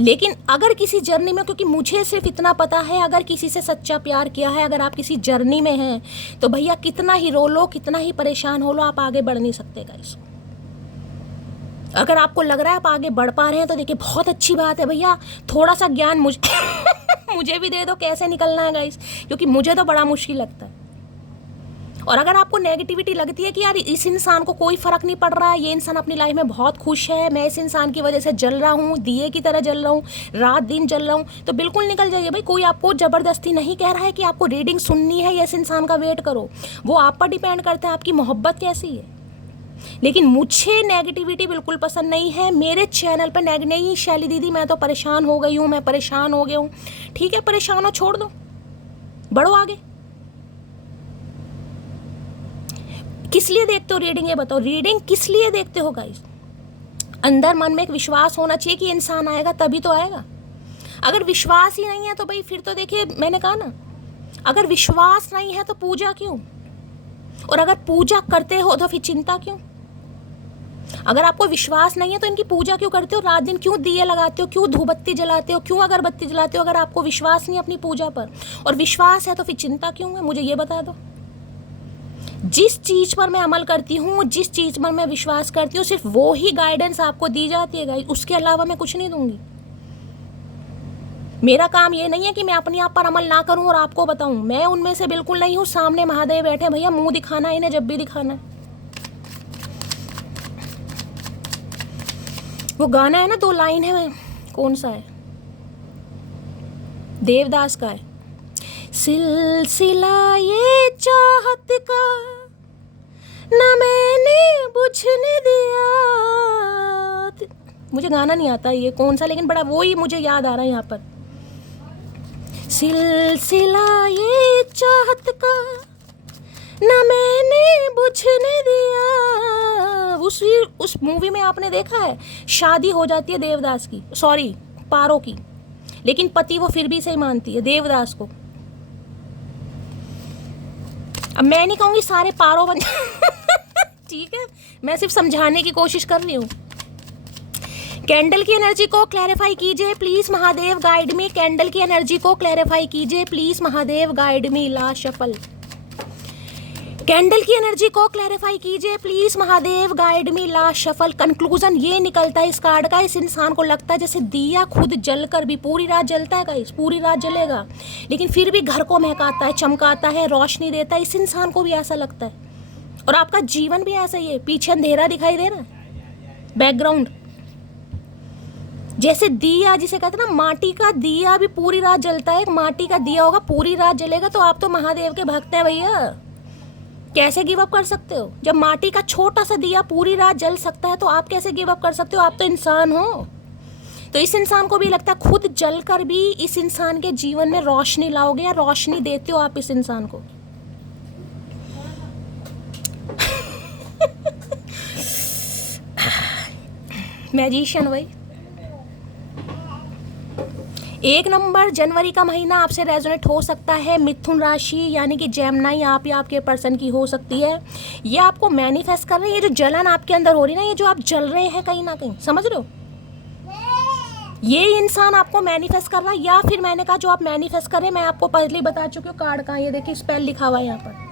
लेकिन अगर किसी जर्नी में, क्योंकि मुझे सिर्फ इतना पता है, अगर किसी से सच्चा प्यार किया है, अगर आप किसी जर्नी में हैं, तो भैया कितना ही रो लो, कितना ही परेशान हो लो, आप आगे बढ़ नहीं सकते गाइस। अगर आपको लग रहा है आप आगे बढ़ पा रहे हैं तो देखिए बहुत अच्छी बात है भैया, थोड़ा सा ज्ञान मुझे भी दे दो कैसे निकलना है गाइस, क्योंकि मुझे तो बड़ा मुश्किल लगता है। और अगर आपको नेगेटिविटी लगती है कि यार इस इंसान को कोई फ़र्क नहीं पड़ रहा है, ये इंसान अपनी लाइफ में बहुत खुश है, मैं इस इंसान की वजह से जल रहा हूँ, दिए की तरह जल रहा हूँ, रात दिन जल रहा हूँ, तो बिल्कुल निकल जाइए भाई। कोई आपको ज़बरदस्ती नहीं कह रहा है कि आपको रीडिंग सुननी है या इस इंसान का वेट करो, वो आप पर डिपेंड करता है आपकी मोहब्बत कैसी है। लेकिन मुझे नेगेटिविटी बिल्कुल पसंद नहीं है। मेरे चैनल पर नहीं, शैली दीदी मैं तो परेशान हो गई हूँ, मैं परेशान हो गया हूँ, ठीक है परेशान हो, छोड़ दो, बढ़ो आगे। किस लिए देखते हो रीडिंग, ये बताओ, रीडिंग किस लिए देखते हो गाइस? अंदर मन में एक विश्वास होना चाहिए कि इंसान आएगा तभी तो आएगा। अगर विश्वास ही नहीं है तो भाई फिर तो देखिए, मैंने कहा ना, अगर विश्वास नहीं है तो पूजा क्यों, और अगर पूजा करते हो तो फिर चिंता क्यों? अगर आपको विश्वास नहीं है तो इनकी पूजा क्यों करते हो, रात दिन क्यों दिए लगाते हो, क्यों धूपबत्ती जलाते हो, क्यों अगरबत्ती जलाते हो? अगर आपको विश्वास नहीं अपनी पूजा पर और विश्वास है तो फिर चिंता क्यों है, मुझे ये बता दो। जिस चीज़ पर मैं अमल करती हूँ, जिस चीज़ पर मैं विश्वास करती हूँ, सिर्फ वो ही गाइडेंस आपको दी जाती है गाइस, उसके अलावा मैं कुछ नहीं दूंगी। मेरा काम ये नहीं है कि मैं अपने आप पर अमल ना करूं और आपको बताऊं, मैं उनमें से बिल्कुल नहीं हूं। सामने महादेव बैठे भैया, मुंह दिखाना है इन्हें जब भी दिखाना है। वो गाना है ना, 2 लाइन है, कौन सा है, देवदास का है, सिलसिला ये चाहत का ना मैंने बुझने दिया। मुझे गाना नहीं आता ये कौन सा, लेकिन बड़ा वो ही मुझे याद आ रहा है यहाँ पर, सिलसिला ये चाहत का ना मैंने बुझने दिया। उस मूवी में आपने देखा है, शादी हो जाती है देवदास की, सॉरी पारो की, लेकिन पति वो फिर भी सही मानती है देवदास को। अब मैं नहीं कहूँगी सारे पारो बन ठीक है, मैं सिर्फ समझाने की कोशिश कर रही हूँ। कैंडल की एनर्जी को क्लैरिफाई कीजिए please, Mahadev guide me. Candle की एनर्जी को क्लैरिफाई कीजिए please, Mahadev guide me. Last shuffle, candle की एनर्जी को क्लैरिफाई कीजिए please Mahadev, guide me last shuffle. Conclusion ये निकलता है इस कार्ड का, इस इंसान को लगता है जैसे दिया खुद जलकर भी, पूरी रात जलता है गाइस, पूरी रात जलेगा लेकिन फिर भी घर को महकाता है, चमकाता है, रोशनी देता है। इस इंसान को भी ऐसा लगता है और आपका जीवन भी ऐसा ही है। पीछे अंधेरा दिखाई दे रहा है, बैकग्राउंड जैसे दिया, जिसे कहते हैं ना माटी का दिया भी पूरी रात जलता है। माटी का दिया होगा पूरी रात जलेगा, तो आप तो महादेव के भक्त हैं भैया। कैसे गिव अप कर सकते हो? जब माटी का छोटा सा दिया पूरी रात जल सकता है तो आप कैसे गिव अप कर सकते हो? आप तो इंसान हो। तो इस इंसान को भी लगता है खुद जल कर भी इस इंसान के जीवन में रोशनी लाओगे, या रोशनी देते हो आप इस इंसान को। मैजिशियन भाई। 1 नंबर जनवरी का महीना आपसे रेजोनेट हो सकता है। मिथुन राशि यानी कि जेमिनी आप या आपके पर्सन की हो सकती है। ये आपको मैनिफेस्ट कर रहे हैं, ये जो जलन आपके अंदर हो रही है ना, ये जो आप जल रहे हैं कहीं ना कहीं, समझ रहे हो? ये इंसान आपको मैनिफेस्ट कर रहा है, या फिर मैंने कहा जो आप मैनिफेस्ट कर रहे हैं, मैं आपको पहले ही बता चुकी हूँ कार्ड का, ये देखिए स्पेल लिखा हुआ है यहाँ पर।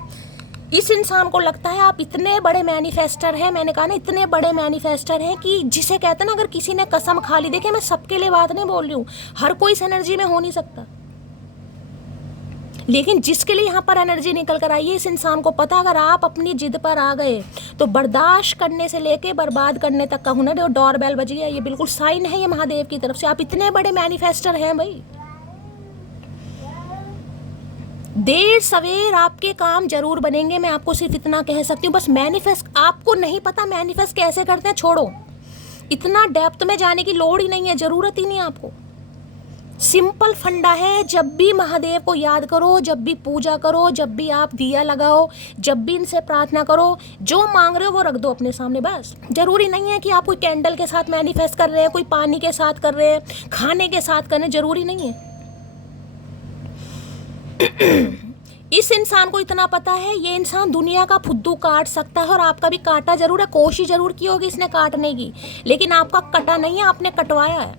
इस इंसान को लगता है आप इतने बड़े मैनिफेस्टर हैं, मैंने कहा ना इतने बड़े मैनिफेस्टर हैं कि जिसे कहते हैं ना अगर किसी ने कसम खा ली, देखिए मैं सबके लिए बात नहीं बोल रही हूँ, हर कोई इस एनर्जी में हो नहीं सकता, लेकिन जिसके लिए यहाँ पर एनर्जी निकल कर आई है, इस इंसान को पता अगर आप अपनी जिद पर आ गए तो बर्दाश्त करने से लेके बर्बाद करने तक का हुनर है। और डोरबेल बज गया, ये बिल्कुल साइन है ये महादेव की तरफ से, आप इतने बड़े मैनिफेस्टर हैं भाई। देर सवेर आपके काम जरूर बनेंगे, मैं आपको सिर्फ इतना कह सकती हूँ। बस मैनिफेस्ट आपको नहीं पता मैनिफेस्ट कैसे करते हैं, छोड़ो, इतना डेप्थ में जाने की लोड़ ही नहीं है, जरूरत ही नहीं है आपको। सिंपल फंडा है, जब भी महादेव को याद करो, जब भी पूजा करो, जब भी आप दिया लगाओ, जब भी इनसे प्रार्थना करो, जो मांग रहे हो वो रख दो अपने सामने बस। जरूरी नहीं है कि आप कोई कैंडल के साथ मैनिफेस्ट कर रहे हैं, कोई पानी के साथ कर रहे हैं, खाने के साथ कर रहे हैं, जरूरी नहीं है। इस इंसान को इतना पता है ये इंसान दुनिया का फुद्दू काट सकता है, और आपका भी काटा जरूर है, कोशिश जरूर की होगी इसने काटने की, लेकिन आपका कटा नहीं है, आपने कटवाया है।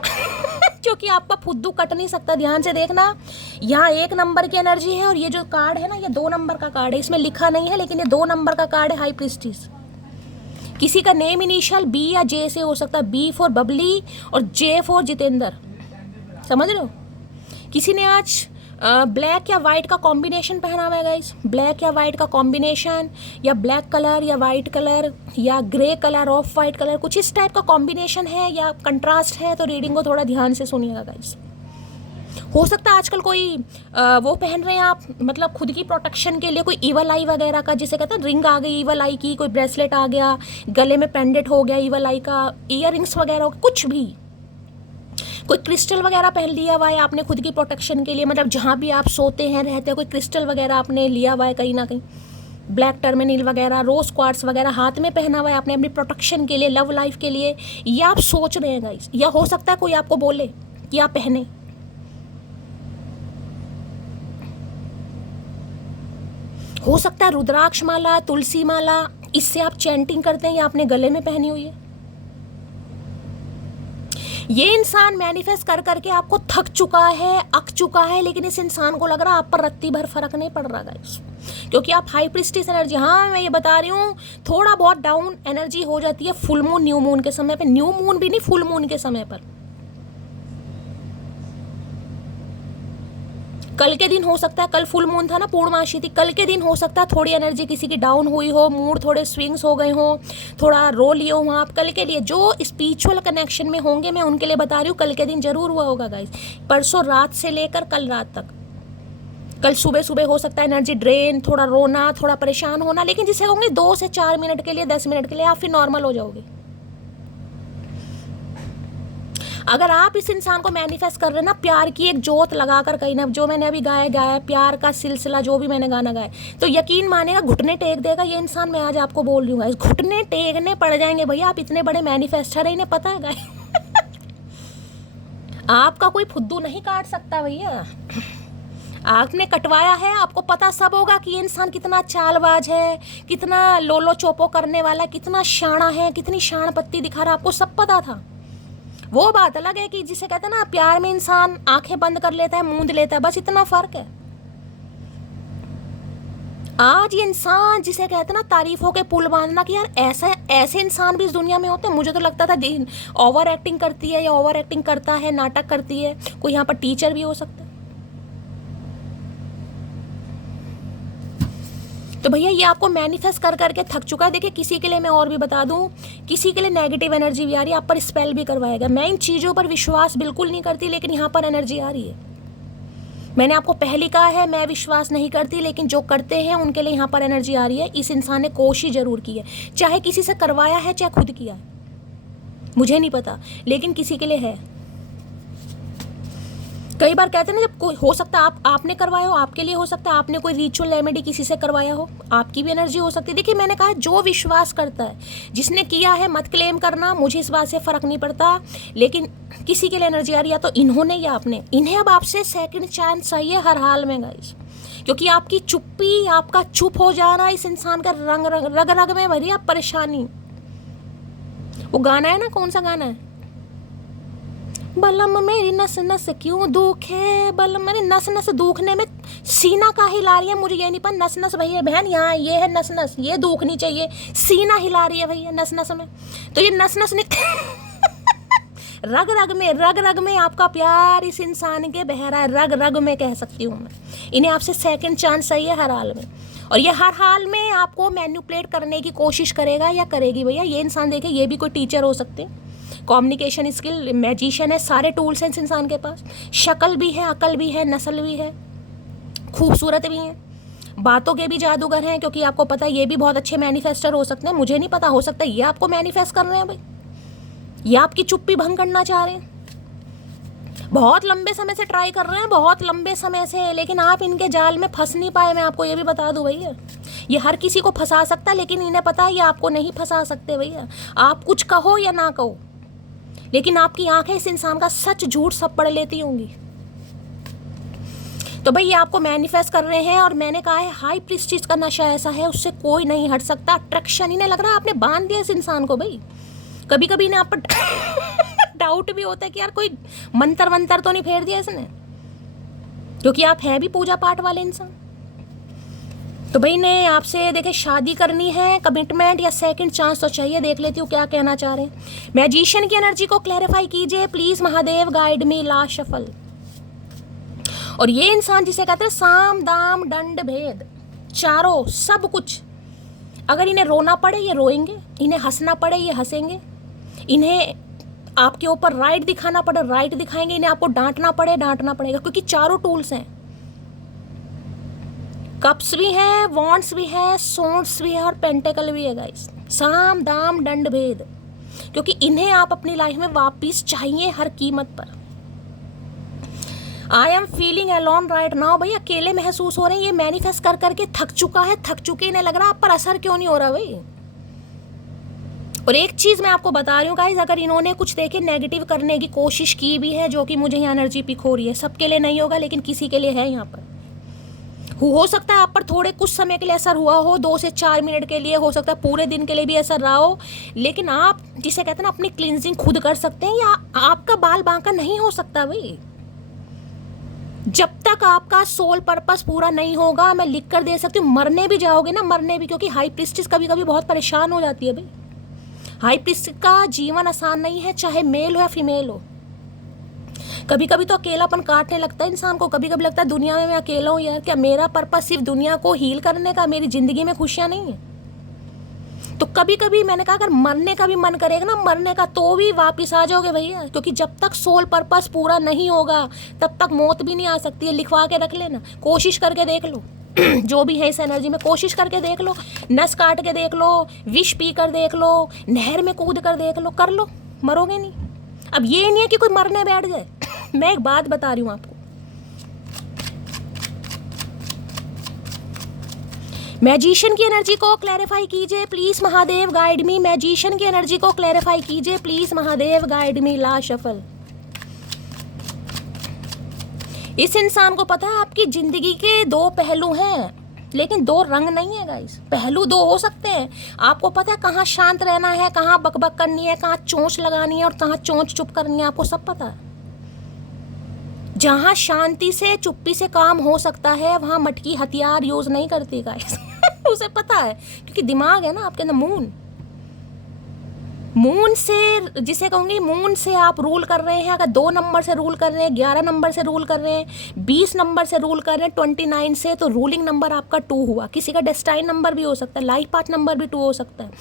क्योंकि आपका फुद्दू कट नहीं सकता। ध्यान से देखना, यहाँ 1 नंबर की एनर्जी है, और ये जो कार्ड है ना, ये 2 नंबर का कार्ड है, इसमें लिखा नहीं है लेकिन ये 2 नंबर का कार्ड है, हाई प्रीस्टिस। किसी का नेम इनिशियल बी या जे से हो सकता है, बी फॉर बबली और जे फॉर जितेंद्र, समझ रहे हो? किसी ने आज ब्लैक या वाइट का कॉम्बिनेशन पहना हुआ है गाइस, ब्लैक या वाइट का कॉम्बिनेशन, या ब्लैक कलर या वाइट कलर या grey colour, of white colour, कुछ इस टाइप का कॉम्बिनेशन है या कंट्रास्ट है, तो रीडिंग को थोड़ा ध्यान से सुनिएगा गाइस। हो सकता है आजकल कोई वो पहन रहे हैं आप, मतलब खुद की प्रोटेक्शन के लिए कोई ईवल आई वगैरह का, जिसे कहते हैं रिंग आ गई ईवल आई की, कोई ब्रेसलेट आ गया, गले में पेंडेंट हो गया ईवल आई का, ईयर रिंग्स वगैरह, कुछ भी, कोई क्रिस्टल वगैरह पहन लिया हुआ है आपने खुद की प्रोटेक्शन के लिए, मतलब जहाँ भी आप सोते हैं रहते हैं, कोई क्रिस्टल वगैरह आपने लिया हुआ है कहीं ना कहीं, ब्लैक टर्मिनल वगैरह, रोज क्वार्ट्स वगैरह हाथ में पहना हुआ है आपने अपनी प्रोटेक्शन के लिए, लव लाइफ के लिए, या आप सोच रहे हैं गाइस, या हो सकता है कोई आपको बोले कि आप पहने। हो सकता है रुद्राक्ष माला, तुलसी माला, इससे आप चैंटिंग करते हैं या आपने गले में पहनी हुई है। ये इंसान मैनिफेस्ट कर करके आपको थक चुका है, अक चुका है, लेकिन इस इंसान को लग रहा है आप पर रत्ती भर फर्क नहीं पड़ रहा गाइस, क्योंकि आप हाई प्रीस्टिस एनर्जी, हाँ मैं ये बता रही हूँ, थोड़ा बहुत डाउन एनर्जी हो जाती है फुल मून न्यू मून के समय पे, न्यू मून भी नहीं फुल मून के समय पर। कल के दिन हो सकता है, कल फुल मून था ना, पूर्णमासी थी, कल के दिन हो सकता है थोड़ी एनर्जी किसी की डाउन हुई हो, मूड थोड़े स्विंग्स हो गए हो, थोड़ा रो लिए हो आप कल के लिए। जो स्पिरिचुअल कनेक्शन में होंगे मैं उनके लिए बता रही हूँ, कल के दिन जरूर हुआ होगा गाइस, परसों रात से लेकर कल रात तक। कल सुबह सुबह हो सकता है एनर्जी ड्रेन, थोड़ा रोना, थोड़ा परेशान होना, लेकिन जिसे होंगे 2 से 4 मिनट के लिए, 10 मिनट के लिए, आप फिर नॉर्मल हो जाओगे। अगर आप इस इंसान को मैनिफेस्ट कर रहे हैं ना, प्यार की एक जोत लगाकर कहीं ना, जो मैंने अभी गाया प्यार का सिलसिला, जो भी मैंने गाना गाया, तो यकीन मानेगा घुटने टेक देगा ये इंसान। मैं आज आपको बोल रही हूँ घुटने टेकने पड़ जाएंगे भैया, आप इतने बड़े मैनिफेस्टर है, इन्हें पता है गाय। आपका कोई फुद्दू नहीं काट सकता भैया, आपने कटवाया है, आपको पता सब होगा कि ये इंसान कितना चालबाज है, कितना लोलो चोपो करने वाला, कितना शाना है, कितनी शान पत्ती दिखा रहा, आपको सब पता था। वो बात अलग है कि जिसे कहते हैं ना प्यार में इंसान आंखें बंद कर लेता है, मूंद लेता है, बस इतना फर्क है। आज ये इंसान जिसे कहते हैं ना तारीफों के पुल बांधना, कि यार ऐसा ऐसे इंसान भी इस दुनिया में होते हैं। मुझे तो लगता था ओवर एक्टिंग करती है या ओवर एक्टिंग करता है, नाटक करती है, कोई यहाँ पर टीचर भी हो सकता है। तो भैया ये आपको मैनिफेस्ट कर करके थक चुका है। देखिए किसी के लिए मैं और भी बता दूं, किसी के लिए नेगेटिव एनर्जी भी आ रही है, आप पर स्पेल भी करवाएगा। मैं इन चीज़ों पर विश्वास बिल्कुल नहीं करती, लेकिन यहाँ पर एनर्जी आ रही है। मैंने आपको पहले कहा है मैं विश्वास नहीं करती, लेकिन जो करते हैं उनके लिए यहाँ पर एनर्जी आ रही है। इस इंसान ने कोशिश जरूर की है, चाहे किसी से करवाया है चाहे खुद किया है, मुझे नहीं पता, लेकिन किसी के लिए है। कई बार कहते हैं ना, जब कोई हो सकता है आपने करवाया हो, आपके लिए हो सकता है आपने कोई रिचुअल रेमेडी किसी से करवाया हो, आपकी भी एनर्जी हो सकती है। देखिए मैंने कहा जो विश्वास करता है, जिसने किया है मत क्लेम करना, मुझे इस बात से फ़र्क नहीं पड़ता, लेकिन किसी के लिए एनर्जी आ रही है तो इन्होंने या आपने, इन्हें अब आपसे सेकंड चांस चाहिए हर हाल में गाइस, क्योंकि आपकी चुप्पी, आपका चुप हो जाना इस इंसान का रग रग में भरी आप परेशानी। वो गाना है ना, कौन सा गाना है, बलम मेरी नस नस क्यों दुखे, बलम मेरी नस नस दुखने में सीना का हिला रही है, मुझे ये नहीं पता। नस नस भैया बहन यहाँ ये है नस नस, ये दुखनी चाहिए, सीना हिला रही है भैया नस नस में, तो ये नस नस रग रग में आपका प्यार इस इंसान के बह रहा है, रग रग में कह सकती हूँ मैं। इन्हें आपसे सेकंड चांस चाहिए हर हाल में, और ये हर हाल में आपको मैनिपुलेट करने की कोशिश करेगा या करेगी भैया। ये इंसान देखे, ये भी कोई टीचर हो सकते हैं, कम्युनिकेशन स्किल, मैजिशियन है, सारे टूल्स हैं इस इंसान के पास, शक्ल भी है, अकल भी है, नस्ल भी है, खूबसूरत भी है, बातों के भी जादूगर हैं, क्योंकि आपको पता है ये भी बहुत अच्छे मैनिफेस्टर हो सकते हैं। मुझे नहीं पता, हो सकता है ये आपको मैनिफेस्ट कर रहे हैं भाई, ये आपकी चुप्पी भंग करना चाह रहे हैं, बहुत लंबे समय से ट्राई कर रहे हैं, बहुत लंबे समय से, लेकिन आप इनके जाल में फंस नहीं पाए। मैं आपको ये भी बता दूं भैया, ये हर किसी को फंसा सकता है, लेकिन इन्हें पता है ये आपको नहीं फंसा सकते भैया। आप कुछ कहो या ना कहो, लेकिन आपकी आंखें इस इंसान का सच झूठ सब पढ़ लेती होंगी। तो भाई ये आपको मैनिफेस्ट कर रहे हैं, और मैंने कहा है हाई प्रीस्टिज का नशा ऐसा है उससे कोई नहीं हट सकता। अट्रैक्शन इन्हें लग रहा है आपने बांध दिया इस इंसान को भाई। कभी कभी इन्हें आप पर डाउट भी होता है कि यार कोई मंत्र वंतर तो नहीं फेर दिया इसने, क्योंकि आप हैं भी पूजा पाठ वाले इंसान। तो भाई ने आपसे देखे शादी करनी है, कमिटमेंट या सेकंड चांस तो चाहिए। देख लेती हूँ क्या कहना चाह रहे हैं। मैजिशियन की एनर्जी को क्लैरिफाई कीजिए please, Mahadev guide me, last shuffle. और ये इंसान जिसे कहते हैं साम दाम दंड भेद, चारों सब कुछ, अगर इन्हें रोना पड़े ये रोएंगे, इन्हें हंसना पड़े ये हंसेंगे, इन्हें आपके ऊपर राइट दिखाना पड़े राइट दिखाएंगे, इन्हें आपको डांटना पड़े डांटना पड़ेगा, क्योंकि चारों टूल्स हैं। कप्स भी हैं, वॉन्ड्स भी है, सोर्ड्स भी है, और पेंटेकल भी है गाइस। साम दाम दंड भेद, क्योंकि इन्हें आप अपनी लाइफ में वापिस चाहिए हर कीमत पर। I am feeling alone right now, भाई अकेले महसूस हो रहे हैं। ये मैनिफेस्ट कर करके थक चुका है, थक चुके, इन्हें लग रहा है आप पर असर क्यों नहीं हो रहा भाई। और एक चीज मैं आपको बता रही हूँ गाइस, अगर इन्होंने कुछ देखे नेगेटिव करने की कोशिश की भी है, जो कि मुझे यहाँ एनर्जी पिक हो रही है, सबके लिए नहीं होगा लेकिन किसी के लिए है यहाँ पर। हो सकता है आप पर थोड़े कुछ समय के लिए असर हुआ हो, 2 से 4 मिनट के लिए, हो सकता है पूरे दिन के लिए भी असर रहा हो, लेकिन आप जिसे कहते हैं ना अपनी क्लिनजिंग खुद कर सकते हैं, या आपका बाल बांका नहीं हो सकता भाई। जब तक आपका सोल पर्पस पूरा नहीं होगा, मैं लिख कर दे सकती हूँ, मरने भी जाओगे ना, मरने भी, क्योंकि हाई प्रीस्टिस कभी कभी बहुत परेशान हो जाती है भाई। हाई प्रीस्टिस का जीवन आसान नहीं है, चाहे मेल हो या फीमेल हो। कभी कभी तो अकेलापन काटने लगता है इंसान को, कभी कभी लगता है दुनिया में मैं अकेला हूँ यार, क्या मेरा पर्पस सिर्फ दुनिया को हील करने का, मेरी जिंदगी में खुशियाँ नहीं है। तो कभी कभी मैंने कहा अगर मरने का भी मन करेगा ना, मरने का, तो भी वापिस आ जाओगे भैया, क्योंकि जब तक सोल पर्पस पूरा नहीं होगा तब तक मौत भी नहीं आ सकती है। लिखवा के रख लेना, कोशिश करके देख लो जो भी है इस एनर्जी में, कोशिश करके देख लो, नस काट के देख लो, विष पी कर देख लो, नहर में कूद कर देख लो, कर लो, मरोगे नहीं। अब ये नहीं है कि कोई मरने बैठ जाए मैं एक बात बता रही हूँ आपको, मैजिशियन की एनर्जी को क्लैरिफाई कीजिए please Mahadev guide me, magician की एनर्जी को क्लैरिफाई कीजिए please Mahadev guide me, last shuffle. इस इंसान को पता है आपकी जिंदगी के 2 पहलू हैं, लेकिन 2 रंग नहीं है गाइस। पहलू 2 हो सकते हैं, आपको पता है कहाँ शांत रहना है, कहाँ बकबक करनी है, कहाँ चोंच लगानी है और कहाँ चोंच चुप करनी है, आपको सब पता है। जहाँ शांति से चुप्पी से काम हो सकता है वहाँ मटकी हथियार यूज नहीं करती गाइस। उसे पता है, क्योंकि दिमाग है ना आपके अंदर। मून से, जिसे कहूँगी मून से आप रूल कर रहे हैं। अगर 2 नंबर से रूल कर रहे हैं, 11 नंबर से रूल कर रहे हैं, 20 नंबर से रूल कर रहे हैं, 29 से, तो रूलिंग नंबर आपका 2 हुआ। किसी का डेस्टाइन नंबर भी हो सकता है, लाइफ पाथ नंबर भी 2 हो सकता है।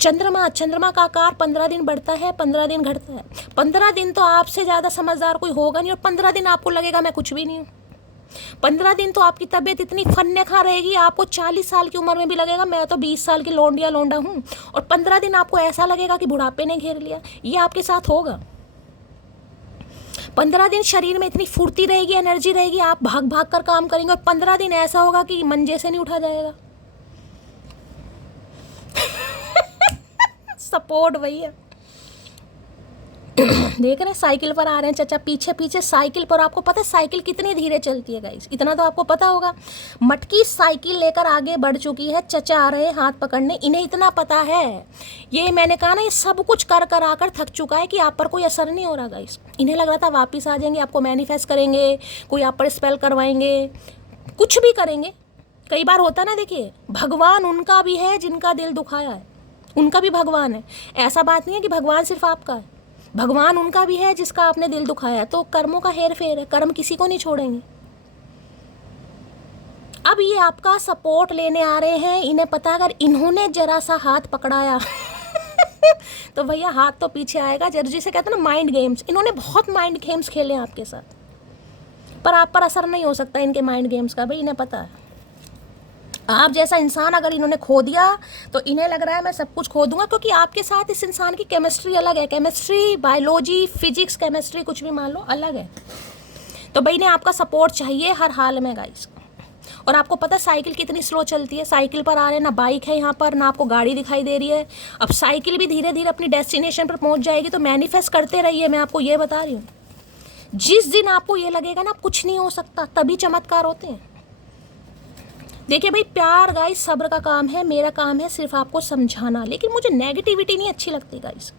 चंद्रमा का आकार 15 दिन बढ़ता है, 15 दिन घटता है। 15 दिन तो आपसे ज़्यादा समझदार कोई होगा नहीं, और 15 दिन आपको लगेगा मैं कुछ भी नहीं हूँ। 15 दिन तो आपकी तबीयत इतनी फन्ने खा रहेगी, आपको 40 साल की उम्र में भी लगेगा मैं तो 20 साल की लौंडा हूँ। और 15 दिन आपको ऐसा लगेगा कि बुढ़ापे ने घेर लिया। ये आपके साथ होगा। 15 दिन शरीर में इतनी फुर्ती रहेगी, एनर्जी रहेगी, आप भाग भाग कर काम करेंगे। और 15 दिन ऐसा होगा कि मंजे से नहीं उठा जाएगा। सपोर्ट भैया। देख रहे हैं साइकिल पर आ रहे हैं चचा पीछे पीछे साइकिल पर। आपको पता है साइकिल कितनी धीरे चलती है गाइस, इतना तो आपको पता होगा। मटकी साइकिल लेकर आगे बढ़ चुकी है, चचा आ रहे हैं हाथ पकड़ने। इन्हें इतना पता है, ये मैंने कहा ना, ये सब कुछ कर कर आकर थक चुका है कि आप पर कोई असर नहीं हो रहा गाइस। इन्हें लग रहा था वापिस आ जाएंगे, आपको मैनिफेस्ट करेंगे, कोई आप पर स्पेल करवाएंगे, कुछ भी करेंगे। कई बार होता ना, देखिए भगवान उनका भी है जिनका दिल दुखाया है, उनका भी भगवान है। ऐसा बात नहीं है कि भगवान सिर्फ आपका है, भगवान उनका भी है जिसका आपने दिल दुखाया है। तो कर्मों का हेर फेर है, कर्म किसी को नहीं छोड़ेंगे। अब ये आपका सपोर्ट लेने आ रहे हैं। इन्हें पता, अगर इन्होंने जरा सा हाथ पकड़ाया तो भैया हाथ तो पीछे आएगा। जिसे कहते हैं ना माइंड गेम्स, इन्होंने बहुत माइंड गेम्स खेले हैं आपके साथ, पर आप पर असर नहीं हो सकता इनके माइंड गेम्स का। भाई इन्हें पता है, आप जैसा इंसान अगर इन्होंने खो दिया तो इन्हें लग रहा है मैं सब कुछ खो दूंगा, क्योंकि आपके साथ इस इंसान की केमिस्ट्री अलग है। केमिस्ट्री, बायोलॉजी, फिजिक्स, केमिस्ट्री कुछ भी मान लो अलग है। तो भाई इन्हें आपका सपोर्ट चाहिए हर हाल में गाइस। और आपको पता है साइकिल कितनी स्लो चलती है। साइकिल पर आ रहे हैं, ना बाइक है यहाँ पर, ना आपको गाड़ी दिखाई दे रही है। अब साइकिल भी धीरे धीरे अपनी डेस्टिनेशन पर पहुँच जाएगी। तो मैनिफेस्ट करते रहिए, मैं आपको ये बता रही हूँ। जिस दिन आपको ये लगेगा ना कुछ नहीं हो सकता, तभी चमत्कार होते हैं। देखिए भाई, प्यार गाइस सब्र का काम है, मेरा काम है सिर्फ आपको समझाना। लेकिन मुझे नेगेटिविटी नहीं अच्छी लगती गाइस।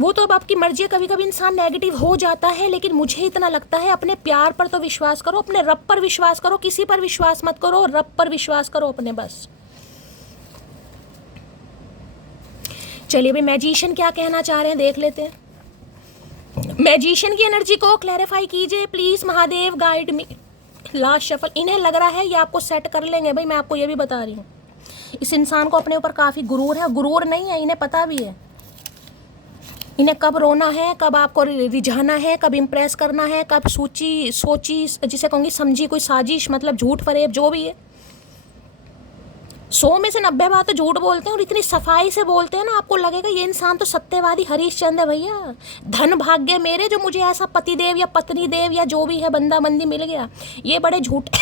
वो तो अब आपकी मर्जी है, कभी कभी इंसान नेगेटिव हो जाता है, लेकिन मुझे इतना लगता है अपने प्यार पर तो विश्वास करो, अपने रब पर विश्वास करो, किसी पर विश्वास मत करो, रब पर विश्वास करो अपने बस। चलिए भाई, मैजिशियन क्या कहना चाह रहे हैं देख लेते हैं। मैजिशियन की एनर्जी को क्लैरिफाई कीजिए please, Mahadev guide me. Last shuffle. इन्हें लग रहा है ये आपको सेट कर लेंगे भाई, मैं आपको ये भी बता रही हूँ। इस इंसान को अपने ऊपर काफ़ी गुरूर है। गुरूर नहीं है, इन्हें पता भी है इन्हें कब रोना है, कब आपको रिझाना है, कब इम्प्रेस करना है, कब सोची जिसे कहूँगी समझी कोई साजिश, मतलब झूठ फरेब जो भी है। 100 में से 90 बार तो झूठ बोलते हैं, और इतनी सफाई से बोलते हैं ना, आपको लगेगा ये इंसान तो सत्यवादी हरीशचंद्र है भैया। धन भाग्य मेरे जो मुझे ऐसा पतिदेव या पत्नी देव या जो भी है बंदा बंदी मिल गया। ये बड़े झूठ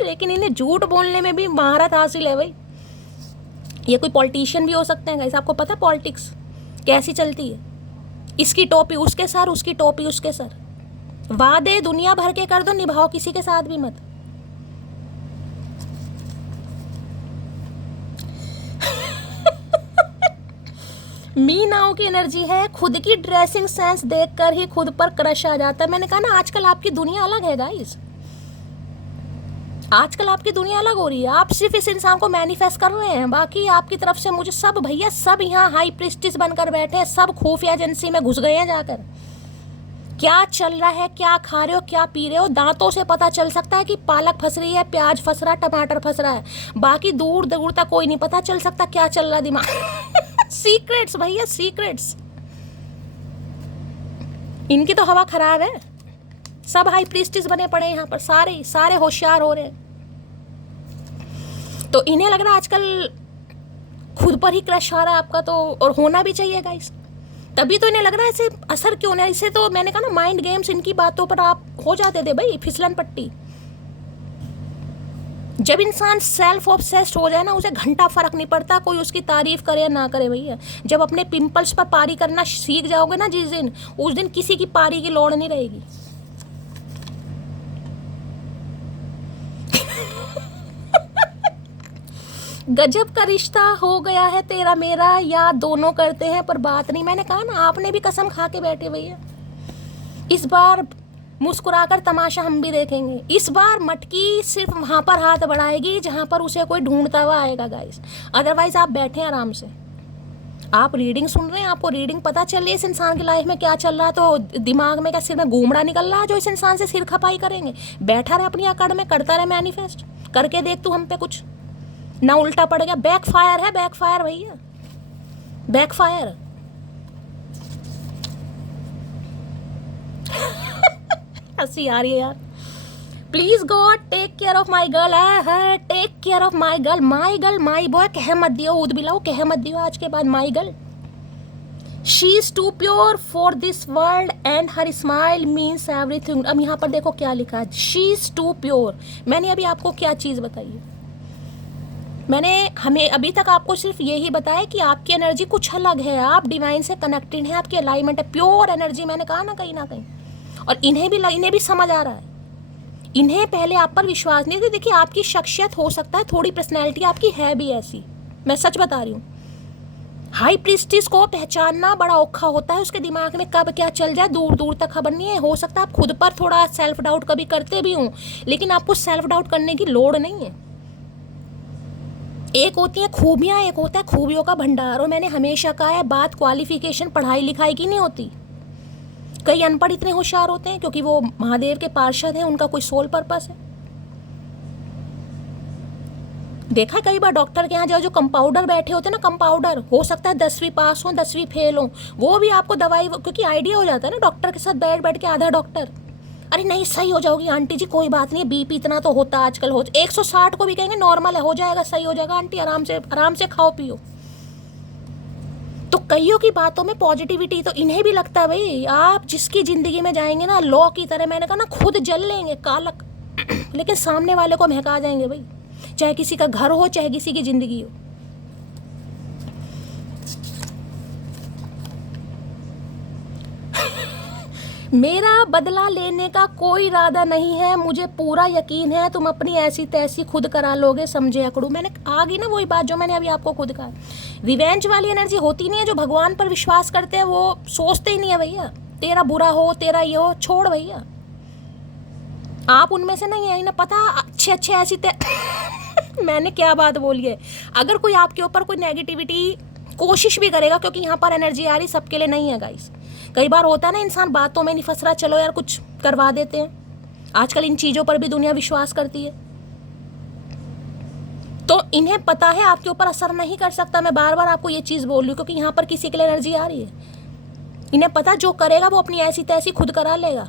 लेकिन इन्हें झूठ बोलने में भी महारत हासिल है भाई। ये कोई पॉलिटिशियन भी हो सकते हैं गाइस। आपको पता है पॉलिटिक्स कैसी चलती है? इसकी टोपी उसके सर, उसकी टोपी उसके सर। वादे दुनिया भर के कर दो, निभाओ किसी के साथ भी मत। मीनाओं की एनर्जी है, खुद की ड्रेसिंग सेंस देखकर ही खुद पर क्रश आ जाता है। मैंने कहा ना आजकल आपकी दुनिया अलग है गाइस, आजकल आपकी दुनिया अलग हो रही है। आप सिर्फ इस इंसान को मैनिफेस्ट कर रहे हैं, बाकी आपकी तरफ से मुझे सब भैया, सब यहाँ हाई प्रिस्टिस बनकर बैठे हैं, सब खुफिया एजेंसी में घुस गए हैं जाकर। क्या चल रहा है, क्या खा रहे हो, क्या पी रहे हो, दांतों से पता चल सकता है कि पालक फंस रही है, प्याज फंस रहा है, टमाटर फंस रहा है। बाकी दूर दूर तक कोई नहीं पता चल सकता क्या चल रहा है दिमाग। सीक्रेट्स भैया, सीक्रेट्स। इनकी तो हवा खराब है। सब हाई प्रीस्टिस बने पड़े यहाँ पर, सारे होशियार हो रहे हैं। तो इन्हें लग रहा है आजकल खुद पर ही क्रश आ रहा है आपका, तो और होना भी चाहिए गाइस। तभी तो इन्हें लग रहा है इसे असर क्यों नहीं। इसे तो मैंने कहा ना माइंड गेम्स, इनकी बातों पर आप हो जाते थे भाई, फिसलन पट्टी। जब इंसान सेल्फ ऑब्सेस्ड हो जाए ना, उसे घंटा फर्क नहीं पड़ता कोई उसकी तारीफ करे या ना करे भैया। जब अपने पिंपल्स पर पारी करना सीख जाओगे ना जिस दिन, उस दिन किसी की पारी की लोड़ नहीं रहेगी। गजब का रिश्ता हो गया है तेरा मेरा, या दोनों करते हैं पर बात नहीं। मैंने कहा ना आपने भी कसम खा के बैठे भैया। इस बार मुस्कुराकर तमाशा हम भी देखेंगे। इस बार मटकी सिर्फ वहाँ पर हाथ बढ़ाएगी जहाँ पर उसे कोई ढूंढता हुआ आएगा गाइस। अदरवाइज आप बैठे आराम से, आप रीडिंग सुन रहे हैं, आपको रीडिंग पता चल रही है इस इंसान की लाइफ में क्या चल रहा, तो दिमाग में क्या सिर में घूमड़ा निकल रहा जो इस इंसान से सिर खपाई करेंगे। बैठा रहे अपनी अकड़ में, करता रहे मैनिफेस्ट, करके देख तू हम पे कुछ ना उल्टा पड़ गया। बैकफायर है, बैकफायर भैया, बैकफायर। हंसी आ रही है यार। Please God take care of my girl, take care of my girl, my girl, my boy. कह मत दियो ऊद बिलाओ, कह मत दियो आज के बाद my girl. She is too pure for this world and her smile means everything. अब यहाँ पर देखो क्या लिखा है, शी इज टू प्योर। मैंने अभी आपको क्या चीज़ बताई है? मैंने हमें अभी तक आपको सिर्फ यही बताया कि आपकी एनर्जी कुछ अलग है, आप डिवाइन से कनेक्टेड हैं, आपकी अलाइनमेंट है, प्योर एनर्जी। मैंने कहा ना कहीं, और इन्हें भी समझ आ रहा है। इन्हें पहले आप पर विश्वास नहीं था। देखिए आपकी शख्सियत हो सकता है, थोड़ी पर्सनैलिटी आपकी है भी ऐसी, मैं सच बता रही हूँ। हाई प्रीस्टिस को पहचानना बड़ा औखा होता है, उसके दिमाग में कब क्या चल जाए दूर दूर तक खबर नहीं है। हो सकता है आप खुद पर थोड़ा सेल्फ डाउट कभी करते भी हों, लेकिन आपको सेल्फ डाउट करने की लोड़ नहीं है। एक होती है खूबियाँ, एक होता है खूबियों का भंडार। और मैंने हमेशा कहा है, बात क्वालिफिकेशन पढ़ाई लिखाई की नहीं होती। कई अनपढ़ इतने होशियार होते हैं क्योंकि वो महादेव के पार्षद हैं, उनका कोई सोल पर्पस है। देखा कई बार डॉक्टर के यहाँ जो कंपाउंडर बैठे होते हैं ना, कंपाउंडर हो सकता है 10वीं पास हो, 10वीं फेल हो, वो भी आपको दवाई, क्योंकि आइडिया हो जाता है ना डॉक्टर के साथ बैठ के। आधा डॉक्टर, अरे नहीं सही हो जाओगी आंटी जी, कोई बात नहीं, बीपी इतना तो होता आजकल, हो 160 को भी कहेंगे नॉर्मल है, हो जाएगा, सही हो जाएगा आंटी, आराम से खाओ पियो। तो कईयों की बातों में पॉजिटिविटी, तो इन्हें भी लगता है भाई आप जिसकी जिंदगी में जाएंगे ना, लौ की तरह, मैंने कहा ना खुद जल लेंगे कालक लेकिन सामने वाले को महका जाएंगे भाई, चाहे किसी का घर हो चाहे किसी की जिंदगी हो। मेरा बदला लेने का कोई इरादा नहीं है, मुझे पूरा यकीन है तुम अपनी ऐसी तैसी खुद करा लोगे, समझे अकड़ू। मैंने आ गई ना वही बात जो मैंने अभी आपको खुद कहा, रिवेंज वाली एनर्जी होती नहीं है। जो भगवान पर विश्वास करते हैं वो सोचते ही नहीं है भैया तेरा बुरा हो, तेरा ये हो, छोड़ भैया, आप उनमें से नहीं है ना, पता अच्छे ऐसी मैंने क्या बात बोली है। अगर कोई आपके ऊपर कोई नेगेटिविटी कोशिश भी करेगा, क्योंकि यहाँ पर एनर्जी आ रही सबके लिए नहीं है गाइस। कई बार होता है ना इंसान बातों में नहीं फंस रहा, चलो यार कुछ करवा देते हैं। आजकल इन चीज़ों पर भी दुनिया विश्वास करती है, तो इन्हें पता है आपके ऊपर असर नहीं कर सकता। मैं बार बार आपको ये चीज़ बोल रही हूँ क्योंकि यहाँ पर किसी के लिए एनर्जी आ रही है। इन्हें पता जो करेगा वो अपनी ऐसी तैसी खुद करा लेगा,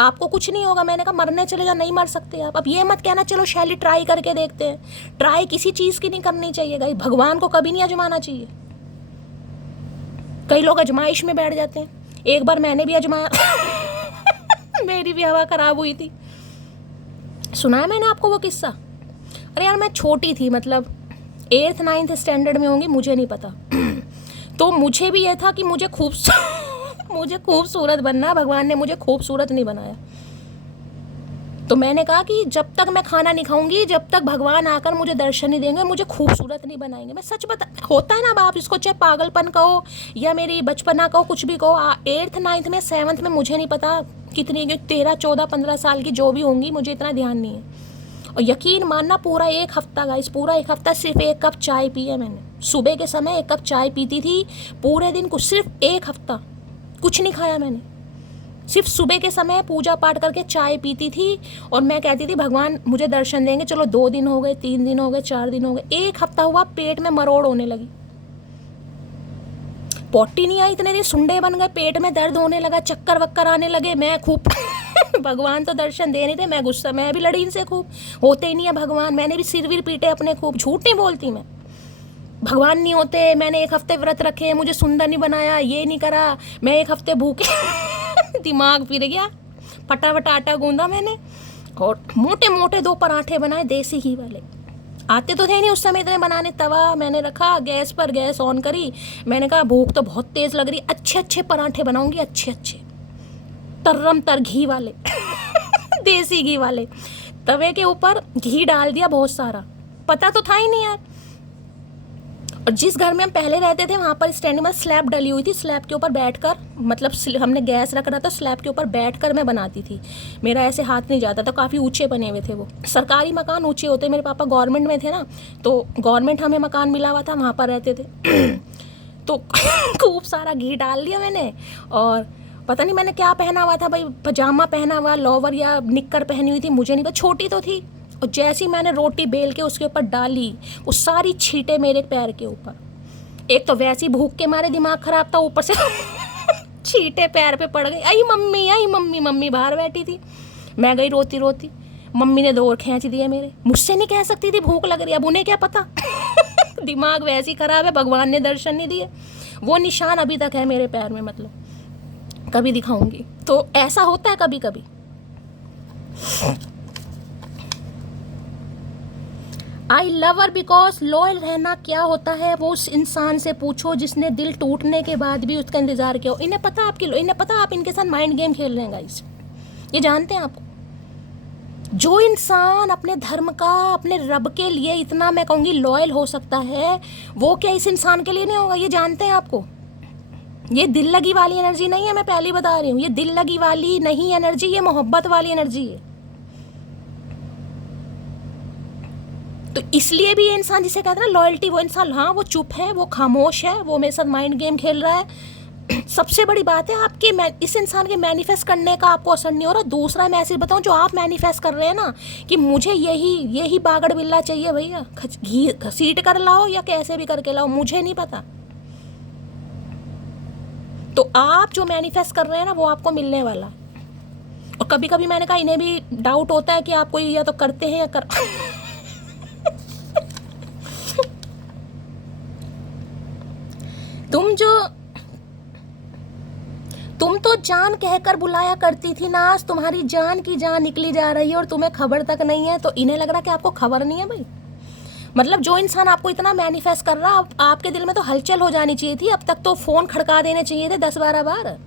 आपको कुछ नहीं होगा। मैंने कहा मरने चले जाओ, नहीं मर सकते आप। अब ये मत कहना चलो शैली ट्राई करके देखते हैं, ट्राई किसी चीज़ की नहीं करनी चाहिए गाइस, भगवान को कभी नहीं आजमाना चाहिए। कई लोग आजमाइश में बैठ जाते हैं, एक बार मैंने भी आजमाया मेरी भी हवा खराब हुई थी। सुनाया मैंने आपको वो किस्सा? अरे यार मैं छोटी थी, मतलब 8th 9th स्टैंडर्ड में होंगी, मुझे नहीं पता तो मुझे भी ये था कि मुझे खूबसूरत बनना है, भगवान ने मुझे खूबसूरत नहीं बनाया। तो मैंने कहा कि जब तक मैं खाना नहीं खाऊंगी, जब तक भगवान आकर मुझे दर्शन नहीं देंगे, मुझे खूबसूरत नहीं बनाएंगे। मैं सच बता, होता है ना बाप, इसको चाहे पागलपन कहो या मेरी बचपना कहो, कुछ भी कहो। 8th 9th में 7th में मुझे नहीं पता कितनी, 13 14 15 साल की जो भी होंगी, मुझे इतना ध्यान नहीं है। और यकीन मानना पूरा 1 हफ्ता गाइस, पूरा 1 हफ्ता सिर्फ 1 कप चाय पी है मैंने। सुबह के समय 1 कप चाय पीती थी पूरे दिन, कुछ सिर्फ 1 हफ्ता कुछ नहीं खाया मैंने, सिर्फ सुबह के समय पूजा पाठ करके चाय पीती थी। और मैं कहती थी भगवान मुझे दर्शन देंगे। चलो 2 दिन हो गए, 3 दिन हो गए, 4 दिन हो गए, 1 हफ्ता हुआ, पेट में मरोड़ होने लगी, पोटी नहीं आई इतने दिन, सुंडे बन गए, पेट में दर्द होने लगा, चक्कर वक्कर आने लगे। मैं खूब भगवान तो दर्शन दे नहीं थे, मैं गुस्सा, मैं भी लड़ी इनसे खूब, होते ही नहीं है भगवान। मैंने भी सिर विर पीटे अपने खूब, झूठ नहीं बोलती मैं, भगवान नहीं होते। मैंने 1 हफ्ते व्रत रखे, मुझे सुंदर नहीं बनाया, ये नहीं करा, मैं 1 हफ्ते भूखे दिमाग फिर गया, फटाफट आटा गूंदा मैंने और मोटे मोटे 2 पराठे बनाए, देसी घी वाले। आते तो थे नहीं उस समय इतने बनाने। तवा मैंने रखा गैस पर, गैस ऑन करी, मैंने कहा भूख तो बहुत तेज़ लग रही, अच्छे पराठे बनाऊंगी, अच्छे तर्रम तर घी वाले देसी घी वाले। तवे के ऊपर घी डाल दिया बहुत सारा, पता तो था ही नहीं यार। और जिस घर में हम पहले रहते थे वहाँ पर स्टैंडिंग में स्लैब डली हुई थी, स्लैब के ऊपर बैठकर, मतलब हमने गैस रख रहा था, स्लैब के ऊपर बैठकर मैं बनाती थी। मेरा ऐसे हाथ नहीं जाता था, काफ़ी ऊंचे बने हुए थे वो। सरकारी मकान ऊंचे होते, मेरे पापा गवर्नमेंट में थे ना, तो गवर्नमेंट हमें मकान मिला हुआ था, वहाँ पर रहते थे। तो खूब सारा घी डाल दिया मैंने, और पता नहीं मैंने क्या पहना हुआ था भाई, पजामा पहना हुआ, लोवर या निक्कर पहनी हुई थी, मुझे नहीं पता, छोटी तो थी। और जैसे ही मैंने रोटी बेल के उसके ऊपर डाली, वो सारी छींटे मेरे पैर के ऊपर। एक तो वैसी भूख के मारे दिमाग खराब था, ऊपर से छींटे पैर पे पड़ गई। आई मम्मी, आई मम्मी। मम्मी बाहर बैठी थी, मैं गई रोती रोती। मम्मी ने दौड़ खींच दिया मेरे, मुझसे नहीं कह सकती थी भूख लग रही है, अब उन्हें क्या पता। दिमाग वैसी खराब है, भगवान ने दर्शन नहीं दिए। वो निशान अभी तक है मेरे पैर में, मतलब कभी दिखाऊंगी। तो ऐसा होता है कभी कभी। I love her because loyal रहना क्या होता है वो उस इंसान से पूछो जिसने दिल टूटने के बाद भी उसका इंतजार किया हो। इन्हें पता इन्हें पता आप इनके साथ माइंड गेम खेल रहे हैं गाइस, ये जानते हैं आपको। जो इंसान अपने धर्म का, अपने रब के लिए इतना मैं कहूँगी लॉयल हो सकता है, वो क्या इस इंसान के लिए नहीं होगा, ये जानते हैं आपको। ये दिल लगी वाली एनर्जी नहीं है, मैं पहले बता रही हूँ, ये दिल लगी वाली नहीं एनर्जी, ये मोहब्बत वाली एनर्जी है। तो इसलिए भी ये इंसान जिसे कहते हैं ना लॉयल्टी, वो इंसान, हाँ वो चुप है, वो खामोश है, वो मेरे साथ माइंड गेम खेल रहा है। सबसे बड़ी बात है आपके इस इंसान के मैनिफेस्ट करने का आपको असर नहीं हो रहा। दूसरा मैं ऐसे बताऊँ, जो आप मैनिफेस्ट कर रहे हैं ना कि मुझे यही बागड़ बिल्ला चाहिए भैया, घसीट कर लाओ या कैसे भी करके लाओ, मुझे नहीं पता। तो आप जो मैनिफेस्ट कर रहे हैं ना वो आपको मिलने वाला। और कभी कभी मैंने कहा इन्हें भी डाउट होता है कि आप कोई या तो करते हैं या कर तुम तो जान कहकर बुलाया करती थी ना, आज तुम्हारी जान की जान निकली जा रही है और तुम्हें खबर तक नहीं है। तो इन्हें लग रहा है कि आपको खबर नहीं है भाई। मतलब जो इंसान आपको इतना मैनिफेस्ट कर रहा, आपके दिल में तो हलचल हो जानी चाहिए थी, अब तक तो फोन खड़का देने चाहिए थे 10-12 बार।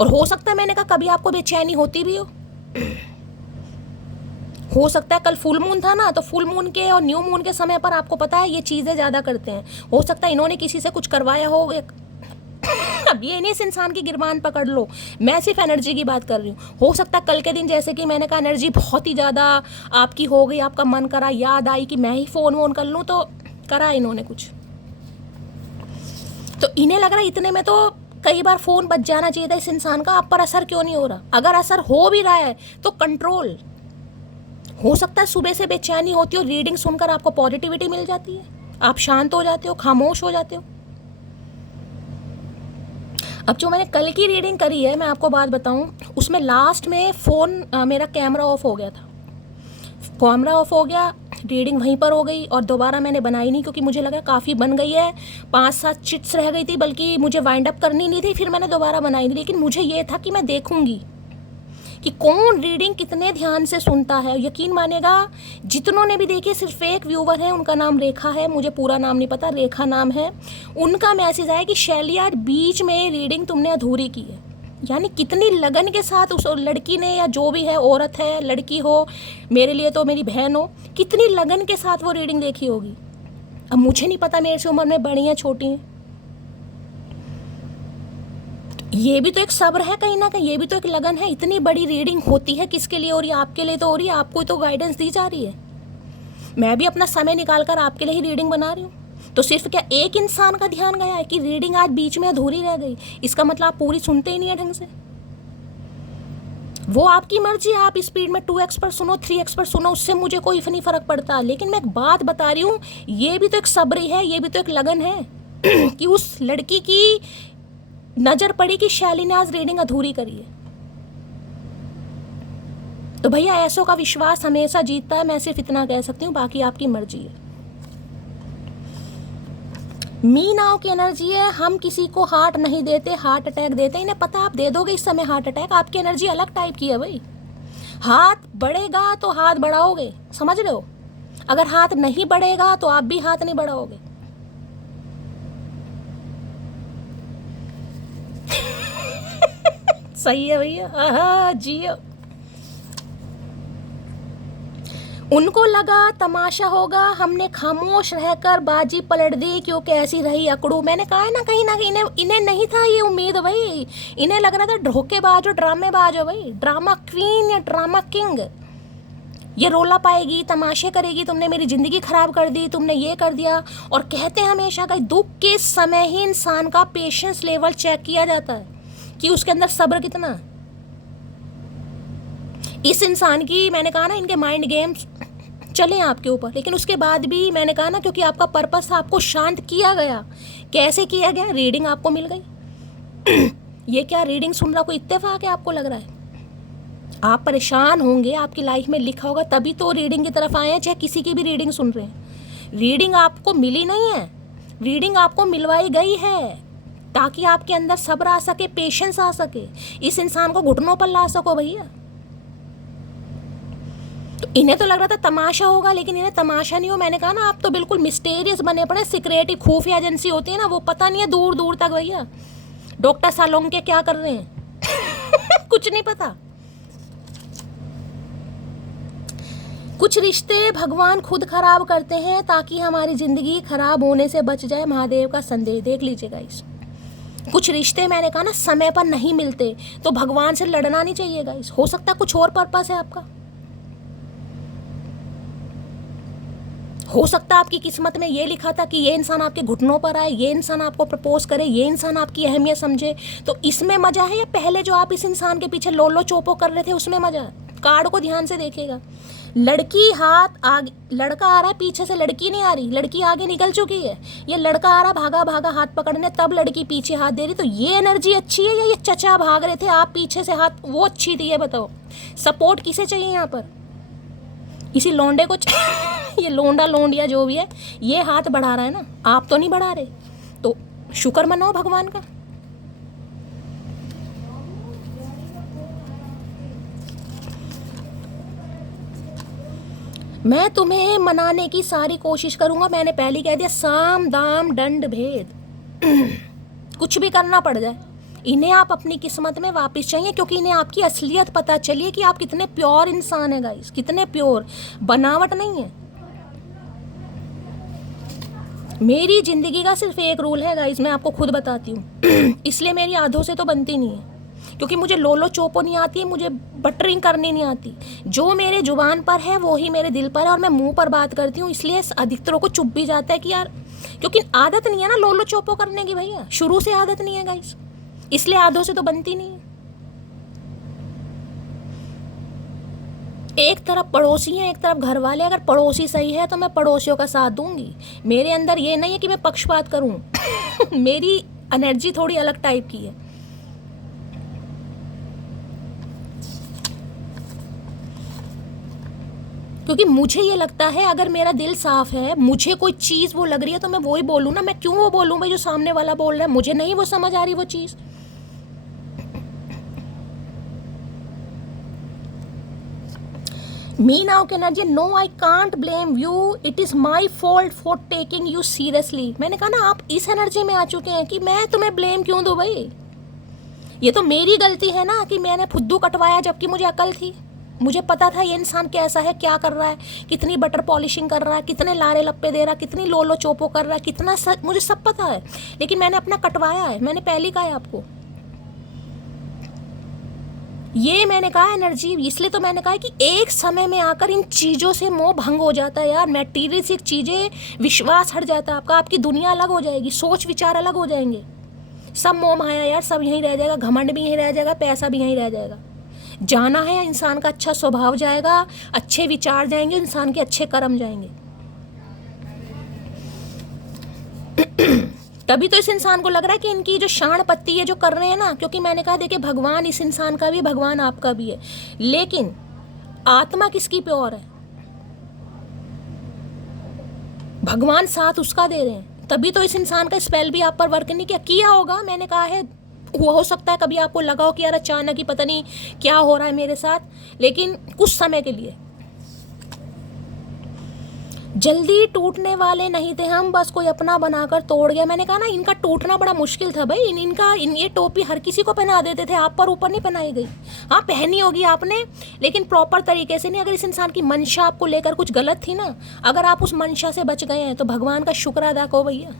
और हो सकता है, मैंने कहा कभी आपको बेचैनी होती भी हो सकता है कल फुल मून था ना, तो फुल मून के और न्यू मून के समय पर आपको पता है ये चीज़ें ज़्यादा करते हैं। हो सकता है इन्होंने किसी से कुछ करवाया हो। अब ये नहीं इस इंसान की गिरबान पकड़ लो, मैं सिर्फ एनर्जी की बात कर रही हूँ। हो सकता है कल के दिन, जैसे कि मैंने कहा, एनर्जी बहुत ही ज़्यादा आपकी हो गई, आपका मन करा, याद आई कि मैं ही फ़ोन वोन कर लूँ, तो करा इन्होंने कुछ। तो इन्हें लग रहा है इतने में तो कई बार फ़ोन बच जाना चाहिए था इस इंसान का, आप पर असर क्यों नहीं हो रहा। अगर असर हो भी रहा है तो कंट्रोल। हो सकता है सुबह से बेचैनी होती हो, रीडिंग सुनकर आपको पॉजिटिविटी मिल जाती है, आप शांत हो जाते हो, खामोश हो जाते हो। अब जो मैंने कल की रीडिंग करी है, मैं आपको बात बताऊं, उसमें लास्ट में फ़ोन मेरा कैमरा ऑफ हो गया था, कैमरा ऑफ हो गया, रीडिंग वहीं पर हो गई और दोबारा मैंने बनाई नहीं, क्योंकि मुझे लगा काफ़ी बन गई है, 5-7 चिट्स रह गई थी, बल्कि मुझे वाइंड अप करनी नहीं थी, फिर मैंने दोबारा बनाई नहीं। लेकिन मुझे ये था कि मैं देखूंगी कि कौन रीडिंग कितने ध्यान से सुनता है। यकीन मानेगा, जितनों ने भी देखी, सिर्फ एक व्यूवर है, उनका नाम रेखा है, मुझे पूरा नाम नहीं पता, रेखा नाम है। उनका मैसेज आया कि शैली आज बीच में रीडिंग तुमने अधूरी की है। यानी कितनी लगन के साथ उस लड़की ने, या जो भी है, औरत है, लड़की हो, मेरे लिए तो मेरी बहन हो, कितनी लगन के साथ वो रीडिंग देखी होगी। अब मुझे नहीं पता मेरे से उम्र में बड़ी हैं छोटी हैं, ये भी तो एक सब्र है कहीं ना कहीं, ये भी तो एक लगन है। इतनी बड़ी रीडिंग होती है किसके लिए हो रही है? आपके लिए तो हो रही है, आपको तो गाइडेंस दी जा रही है। मैं भी अपना समय निकाल कर आपके लिए ही रीडिंग बना रही हूँ। तो सिर्फ क्या एक इंसान का ध्यान गया है कि रीडिंग आज बीच में अधूरी रह गई, इसका मतलब आप पूरी सुनते ही नहीं है ढंग से। वो आपकी मर्जी है, आप स्पीड में 2x पर सुनो, 3x पर सुनो, उससे मुझे कोई नहीं फर्क पड़ता। लेकिन मैं एक बात बता रही हूँ, ये भी तो एक सब्र है, ये भी तो एक लगन है कि उस लड़की की नजर पड़ी कि शैली ने आज रीडिंग अधूरी करी है। तो भैया ऐसों का विश्वास हमेशा जीतता है, मैं सिर्फ इतना कह सकती हूँ, बाकी आपकी मर्जी है। मीनाओं की एनर्जी है, हम किसी को हार्ट नहीं देते, हार्ट अटैक देते। इन्हें पता आप दे दोगे इस समय हार्ट अटैक, आपकी एनर्जी अलग टाइप की है भाई। हाथ बढ़ेगा तो हाथ बढ़ाओगे, समझ रहे हो? अगर हाथ नहीं बढ़ेगा तो आप भी हाथ नहीं बढ़ाओगे। सही है भैया, जियो। उनको लगा तमाशा होगा, हमने खामोश रहकर बाजी पलट दी क्योंकि ऐसी रही अकड़ू। मैंने कहा है ना कहीं इन्हें नहीं था ये उम्मीद भाई, इन्हें लग रहा था धोखेबाज हो, ड्रामेबाज हो भाई, ड्रामा क्वीन या ड्रामा किंग, ये रोला पाएगी, तमाशे करेगी, तुमने मेरी ज़िंदगी ख़राब कर दी, तुमने ये कर दिया। और कहते हैं हमेशा का दुख के समय ही इंसान का पेशेंस लेवल चेक किया जाता है कि उसके अंदर सब्र कितना है। इस इंसान की मैंने कहा ना इनके माइंड गेम्स चले आपके ऊपर, लेकिन उसके बाद भी मैंने कहा ना क्योंकि आपका पर्पस था, आपको शांत किया गया। कैसे किया गया? रीडिंग आपको मिल गई। ये क्या रीडिंग सुन रहा कोई इत्तेफाक है आपको लग रहा है? आप परेशान होंगे, आपकी लाइफ में लिखा होगा तभी तो रीडिंग की तरफ आए हैं, चाहे किसी की भी रीडिंग सुन रहे हैं। रीडिंग आपको मिली नहीं है, रीडिंग आपको मिलवाई गई है ताकि आपके अंदर सब्र आ सके, पेशेंस आ सके, इस इंसान को घुटनों पर ला सको भैया। तो इन्हें तो लग रहा था तमाशा होगा, लेकिन इन्हें तमाशा नहीं हो। मैंने कहा ना आप तो बिल्कुल मिस्टीरियस बने पड़े, सिक्रेट खुफिया एजेंसी होती है ना, वो पता नहीं है दूर दूर तक भैया डॉक्टर सालोंग के क्या कर रहे हैं। कुछ नहीं पता। कुछ रिश्ते भगवान खुद खराब करते हैं ताकि हमारी ज़िंदगी खराब होने से बच जाए। महादेव का संदेश देख लीजिएगा इस। कुछ रिश्ते मैंने कहा ना समय पर नहीं मिलते तो भगवान से लड़ना नहीं चाहिए गाइस। हो सकता है कुछ और पर्पस है आपका, हो सकता है आपकी किस्मत में ये लिखा था कि ये इंसान आपके घुटनों पर आए, ये इंसान आपको प्रपोज करे, ये इंसान आपकी अहमियत समझे। तो इसमें मजा है या पहले जो आप इस इंसान के पीछे लोलो चोपो कर रहे थे उसमें मजा है? कार्ड को ध्यान से देखिएगा। लड़की हाथ आगे, लड़का आ रहा है पीछे से, लड़की नहीं आ रही, लड़की आगे निकल चुकी है। ये लड़का आ रहा भागा भागा हाथ पकड़ने, तब लड़की पीछे हाथ दे रही। तो ये एनर्जी अच्छी है या ये चचा भाग रहे थे आप पीछे से हाथ, वो अच्छी थी? ये बताओ सपोर्ट किसे चाहिए यहाँ पर? इसी लोंडे को ये लोंडा लोंडिया जो भी है ये हाथ बढ़ा रहा है ना, आप तो नहीं बढ़ा रहे। तो शुक्र मनाओ भगवान का। मैं तुम्हें मनाने की सारी कोशिश करूंगा। मैंने पहले कह दिया साम दाम दंड भेद। कुछ भी करना पड़ जाए, इन्हें आप अपनी किस्मत में वापस चाहिए क्योंकि इन्हें आपकी असलियत पता चलिए कि आप कितने प्योर इंसान हैं गाइस, कितने प्योर, बनावट नहीं है। मेरी ज़िंदगी का सिर्फ एक रूल है गाइस, मैं आपको खुद बताती हूँ। इसलिए मेरी आधों से तो बनती नहीं है क्योंकि मुझे लोलो चोपो नहीं आती, मुझे बटरिंग करनी नहीं आती। जो मेरे जुबान पर है वो ही मेरे दिल पर है और मैं मुंह पर बात करती हूँ। इसलिए अधिकतरों को चुप भी जाता है कि यार, क्योंकि आदत नहीं है ना लोलो चोपो करने की भैया, शुरू से आदत नहीं है गाइस, इसलिए आधों से तो बनती नहीं है। एक तरफ पड़ोसी हैं, एक तरफ घर वाले। अगर पड़ोसी सही है तो मैं पड़ोसियों का साथ दूंगी। मेरे अंदर ये नहीं है कि मैं पक्षपात करूं। मेरी एनर्जी थोड़ी अलग टाइप की है। क्योंकि मुझे ये लगता है अगर मेरा दिल साफ है, मुझे कोई चीज़ वो लग रही है तो मैं वो ही बोलूँ ना। मैं क्यों वो बोलूँ भाई जो सामने वाला बोल रहा है, मुझे नहीं वो समझ आ रही वो चीज़। Me now can energy, no I can't blame you, it is my fault for taking you seriously। मैंने कहा ना आप इस एनर्जी में आ चुके हैं कि मैं तुम्हें ब्लेम क्यों दूं भाई, ये तो मेरी गलती है ना कि मैंने फुद्दू कटवाया जबकि मुझे अकल थी। मुझे पता था ये इंसान कैसा है, क्या कर रहा है, कितनी बटर पॉलिशिंग कर रहा है, कितने लारे लप्पे दे रहा है, कितनी लोलो चोपो कर रहा है, कितना मुझे सब पता है। लेकिन मैंने अपना कटवाया है, मैंने पहले ही कहा है आपको। ये मैंने कहा एनर्जी, इसलिए तो मैंने कहा कि एक समय में आकर इन चीज़ों से मोह भंग हो जाता है यार। मैटीरियलिस्टिक चीज़ें, विश्वास हट जाता है आपका, आपकी दुनिया अलग हो जाएगी, सोच विचार अलग हो जाएंगे। सब मोह माया यार, सब यहीं रह जाएगा, घमंड भी यहीं रह जाएगा, पैसा भी यहीं रह जाएगा। जाना है इंसान का अच्छा स्वभाव जाएगा, अच्छे विचार जाएंगे, इंसान के अच्छे कर्म जाएंगे। तभी तो इस इंसान को लग रहा है कि इनकी जो शान पत्ती है जो कर रहे हैं ना, क्योंकि मैंने कहा देखिए भगवान इस इंसान का भी, भगवान आपका भी है, लेकिन आत्मा किसकी प्योर है? भगवान साथ उसका दे रहे हैं। तभी तो इस इंसान का स्पेल भी आप पर वर्क नहीं किया होगा। मैंने कहा है वो हो सकता है कभी आपको लगा हो कि यार अचानक ही पता नहीं क्या हो रहा है मेरे साथ, लेकिन कुछ समय के लिए जल्दी टूटने वाले नहीं थे हम, बस कोई अपना बनाकर तोड़ गया। मैंने कहा ना इनका टूटना बड़ा मुश्किल था भाई। ये टोपी हर किसी को पहना देते थे, आप पर ऊपर नहीं पहनाई गई। हाँ पहनी होगी आपने, लेकिन प्रॉपर तरीके से नहीं। अगर इस इंसान की मंशा आपको लेकर कुछ गलत थी ना, अगर आप उस मंशा से बच गए हैं तो भगवान का शुक्र अदा करो भैया।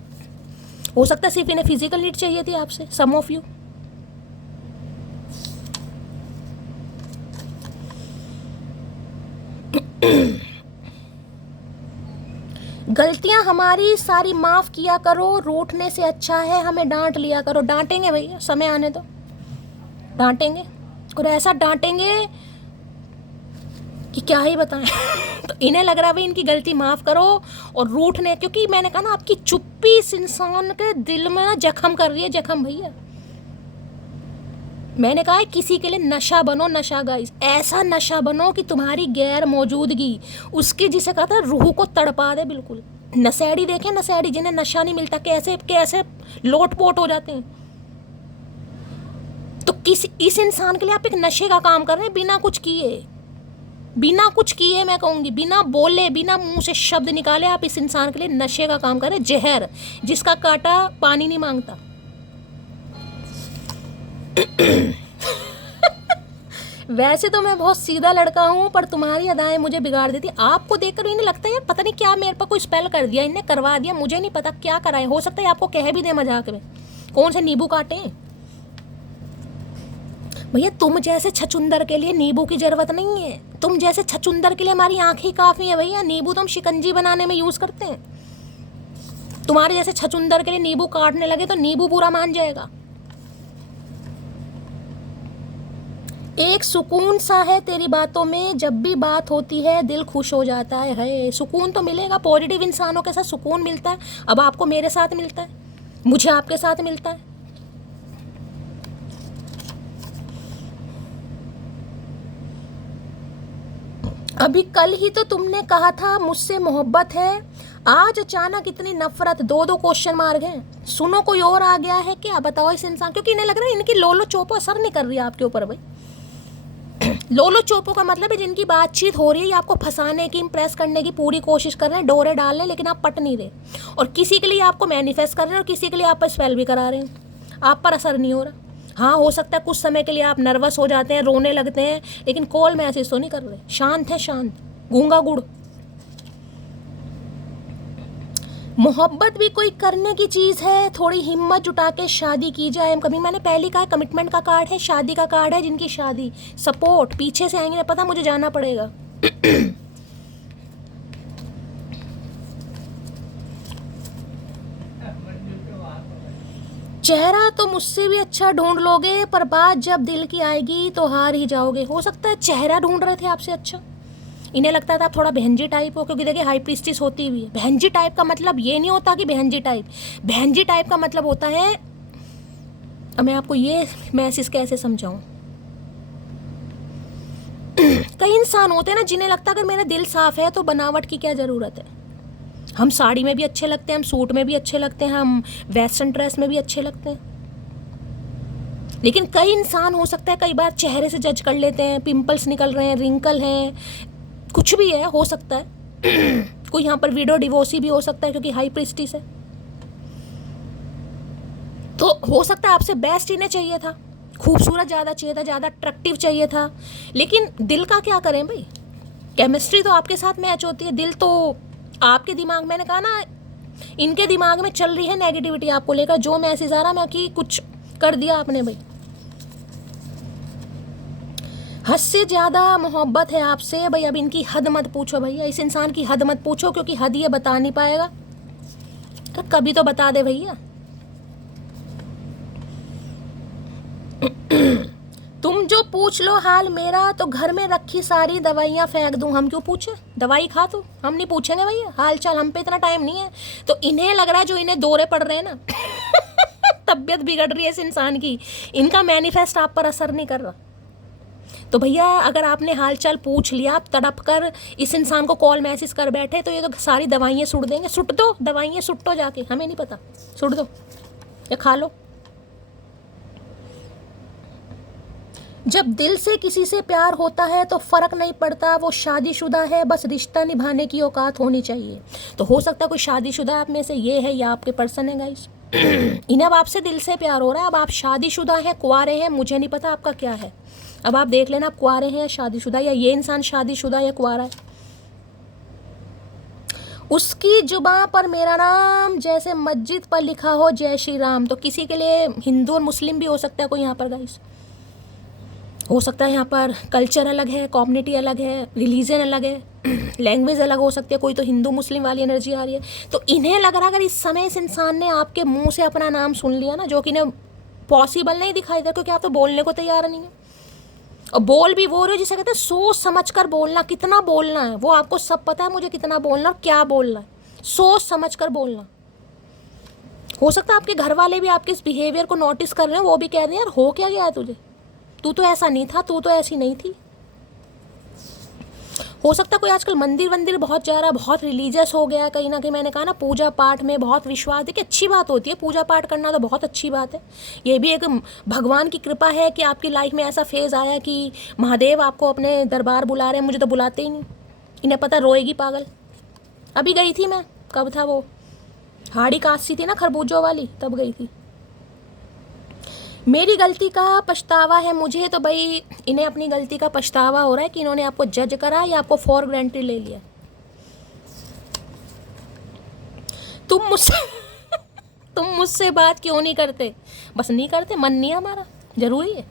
हो सकता है सिर्फ इन्हें फिजिकल नीड चाहिए थी आपसे, सम ऑफ यू। गलतियां हमारी सारी माफ किया करो, रूठने से अच्छा है हमें डांट लिया करो। डांटेंगे भैया, समय आने दो, डांटेंगे और ऐसा डांटेंगे कि क्या ही बताएं। तो इन्हें लग रहा है भाई इनकी गलती माफ करो और रूठने, क्योंकि मैंने कहा ना आपकी चुप्पी इस इंसान के दिल में ना जख्म कर रही है, जख्म भैया। मैंने कहा है किसी के लिए नशा बनो, नशा गाइस, ऐसा नशा बनो कि तुम्हारी गैर मौजूदगी उसकी, जिसे कहता है रूह को तड़पा दे बिल्कुल। नशेड़ी देखे, नशेड़ी जिन्हें नशा नहीं मिलता कैसे कैसे लोटपोट हो जाते हैं। तो इस इंसान के लिए आप एक नशे का काम कर रहे हैं, बिना कुछ किए, बिना कुछ किए, मैं कहूँगी बिना बोले, बिना मुंह से शब्द निकाले आप इस इंसान के लिए नशे का काम कर रहे हैं। जहर जिसका कांटा पानी नहीं मांगता। वैसे तो मैं बहुत सीधा लड़का हूँ, पर तुम्हारी अदाएं मुझे बिगाड़ देती। आपको देखकर इन्हें लगता है यार पता नहीं क्या मेरे पर कोई स्पेल कर दिया, इन्हें करवा दिया, मुझे नहीं पता क्या कराए। हो सकता है आपको कह भी दे मजाक में कौन से नींबू काटे। भैया तुम जैसे छचुंदर के लिए नींबू की जरूरत नहीं है, तुम जैसे छचुंदर के लिए हमारी आंखें काफी है भैया। नींबू तो हम शिकंजी बनाने में यूज करते हैं, तुम्हारे जैसे छचुंदर के लिए नींबू काटने लगे तो नींबू पूरा मान जाएगा। एक सुकून सा है तेरी बातों में, जब भी बात होती है दिल खुश हो जाता है। सुकून तो मिलेगा, पॉजिटिव इंसानों के साथ सुकून मिलता है। अब आपको मेरे साथ मिलता है, मुझे आपके साथ मिलता है। अभी कल ही तो तुमने कहा था मुझसे मोहब्बत है, आज अचानक इतनी नफरत। दो क्वेश्चन मार गए। सुनो कोई और आ गया है क्या, बताओ इस इंसान, क्योंकि इन्हें लग रहा है इनकी लोलो चोपो असर नहीं कर रही है आपके ऊपर भाई। लोलो चोपो का मतलब है जिनकी बातचीत हो रही है, आपको फंसाने की, इंप्रेस करने की पूरी कोशिश कर रहे हैं, डोरे डाल रहे हैं, लेकिन आप पट नहीं रहे। और किसी के लिए आपको मैनिफेस्ट कर रहे हैं और किसी के लिए आप पर स्पेल भी करा रहे हैं, आप पर असर नहीं हो रहा। हाँ हो सकता है कुछ समय के लिए आप नर्वस हो जाते हैं, रोने लगते हैं, लेकिन कॉल मैसेज तो नहीं कर रहे, शांत है, शांत, गूंगा गुड़। मोहब्बत भी कोई करने की चीज़ है, थोड़ी हिम्मत जुटा के शादी की जाए। कभी मैंने पहले कहा कमिटमेंट का कार्ड है, शादी का कार्ड है, जिनकी शादी सपोर्ट पीछे से आएंगे, पता मुझे जाना पड़ेगा। चेहरा तो मुझसे भी अच्छा ढूंढ लोगे, पर बात जब दिल की आएगी तो हार ही जाओगे। हो सकता है चेहरा ढूंढ रहे थे आपसे अच्छा, इन्हें लगता था आप थोड़ा बहनजी टाइप हो, क्योंकि देखिए हाई प्रीस्टिस होती हुई है। बहनजी टाइप का मतलब ये नहीं होता कि बहनजी टाइप का मतलब होता है, अब मैं आपको ये मैसेज कैसे समझाऊं। कई इंसान होते हैं ना जिन्हें लगता है अगर मेरा दिल साफ है तो बनावट की क्या ज़रूरत है। हम साड़ी में भी अच्छे लगते हैं, हम सूट में भी अच्छे लगते हैं, हम वेस्टर्न ड्रेस में भी अच्छे लगते हैं। लेकिन कई इंसान हो सकता है कई बार चेहरे से जज कर लेते हैं, पिंपल्स निकल रहे हैं, रिंकल हैं, कुछ भी है, हो सकता है। कोई यहाँ पर विडो डिवोर्सी भी हो सकता है क्योंकि हाई प्रीस्टिस है। तो हो सकता है आपसे बेस्ट इन्हें चाहिए था, खूबसूरत ज़्यादा चाहिए था, ज़्यादा अट्रैक्टिव चाहिए था, लेकिन दिल का क्या करें भाई। केमिस्ट्री तो आपके साथ मैच होती है, दिल तो आपके दिमाग, मैंने कहा ना इनके दिमाग में चल रही है नेगेटिविटी आपको लेकर, जो मैसेज आ रहा मैं कि कुछ कर दिया आपने भाई। हद से ज़्यादा मोहब्बत है आपसे भाई। अब इनकी हद मत पूछो भैया, इस इंसान की हद मत पूछो, क्योंकि हद ये बता नहीं पाएगा। तो कभी तो बता दे भैया। तुम जो पूछ लो हाल मेरा, तो घर में रखी सारी दवाइयाँ फेंक दूं। हम क्यों पूछे, दवाई खा तो हम नहीं पूछेंगे भैया हाल चाल, हम पे इतना टाइम नहीं है। तो इन्हें लग रहा है जो इन्हें दौरे पड़ रहे हैं ना, तबीयत बिगड़ रही है इस इंसान की, इनका मैनिफेस्ट आप पर असर नहीं कर रहा। तो भैया अगर आपने हाल चाल पूछ लिया, आप तड़प कर इस इंसान को कॉल मैसेज कर बैठे, तो ये तो सारी दवाइयाँ सुट देंगे। सुट दो दवाइयाँ, सुटो जाके, हमें नहीं पता, सुट दो या खा लो। जब दिल से किसी से प्यार होता है तो फ़र्क नहीं पड़ता वो शादीशुदा है, बस रिश्ता निभाने की औकात होनी चाहिए। तो हो सकता है कोई शादीशुदा आप में से ये है या आपके पर्सन है गाइस। इन्हें अब आपसे दिल से प्यार हो रहा है। अब आप शादीशुदा हैं, कुंवारे हैं, मुझे नहीं पता आपका क्या है। अब आप देख लेना आप कुंवारे हैं या शादीशुदा, या ये इंसान शादीशुदा या कुंवारा है। उसकी जुबां पर मेरा नाम जैसे मस्जिद पर लिखा हो जय श्री राम। तो किसी के लिए हिंदू और मुस्लिम भी हो सकता है कोई यहाँ पर गाइस। हो सकता है यहाँ पर कल्चर अलग है, कम्युनिटी अलग है, रिलीजन अलग है, लैंग्वेज अलग हो सकती है। कोई तो हिंदू मुस्लिम वाली एनर्जी आ रही है। तो इन्हें लग रहा है अगर इस समय इस इंसान ने आपके मुंह से अपना नाम सुन लिया ना, जो कि इन्हें पॉसिबल नहीं दिखाई दे, क्योंकि आप तो बोलने को तैयार नहीं है। और बोल भी वो रहे हो जिसे कहते हैं सोच समझ कर बोलना। कितना बोलना है वो आपको सब पता है, मुझे कितना बोलना और क्या बोलना है, सोच समझ कर बोलना। हो सकता है आपके घर वाले भी आपके इस बिहेवियर को नोटिस कर रहे हैं, वो भी कह रहे हैं यार हो क्या गया है तुझे, तू तो ऐसा नहीं था, तू तो ऐसी नहीं थी। हो सकता है कोई आजकल मंदिर वंदिर बहुत जा रहा है, बहुत रिलीजियस हो गया है कहीं ना कहीं। मैंने कहा ना पूजा पाठ में बहुत विश्वास, देखिए अच्छी बात होती है पूजा पाठ करना, तो बहुत अच्छी बात है। ये भी एक भगवान की कृपा है कि आपकी लाइफ में ऐसा फेज़ आया कि महादेव आपको अपने दरबार बुला रहे हैं। मुझे तो बुलाते ही नहीं, इन्हें पता रोएगी पागल। अभी गई थी मैं, कब था वो हाड़ी कांसी थी ना खरबूजों वाली, तब गई थी। मेरी गलती का पछतावा है मुझे, तो भाई इन्हें अपनी गलती का पछतावा हो रहा है कि इन्होंने आपको जज करा या आपको फॉर ग्रांटेड ले लिया। तुम मुझसे बात क्यों नहीं करते? बस नहीं करते, मन नहीं है हमारा, जरूरी है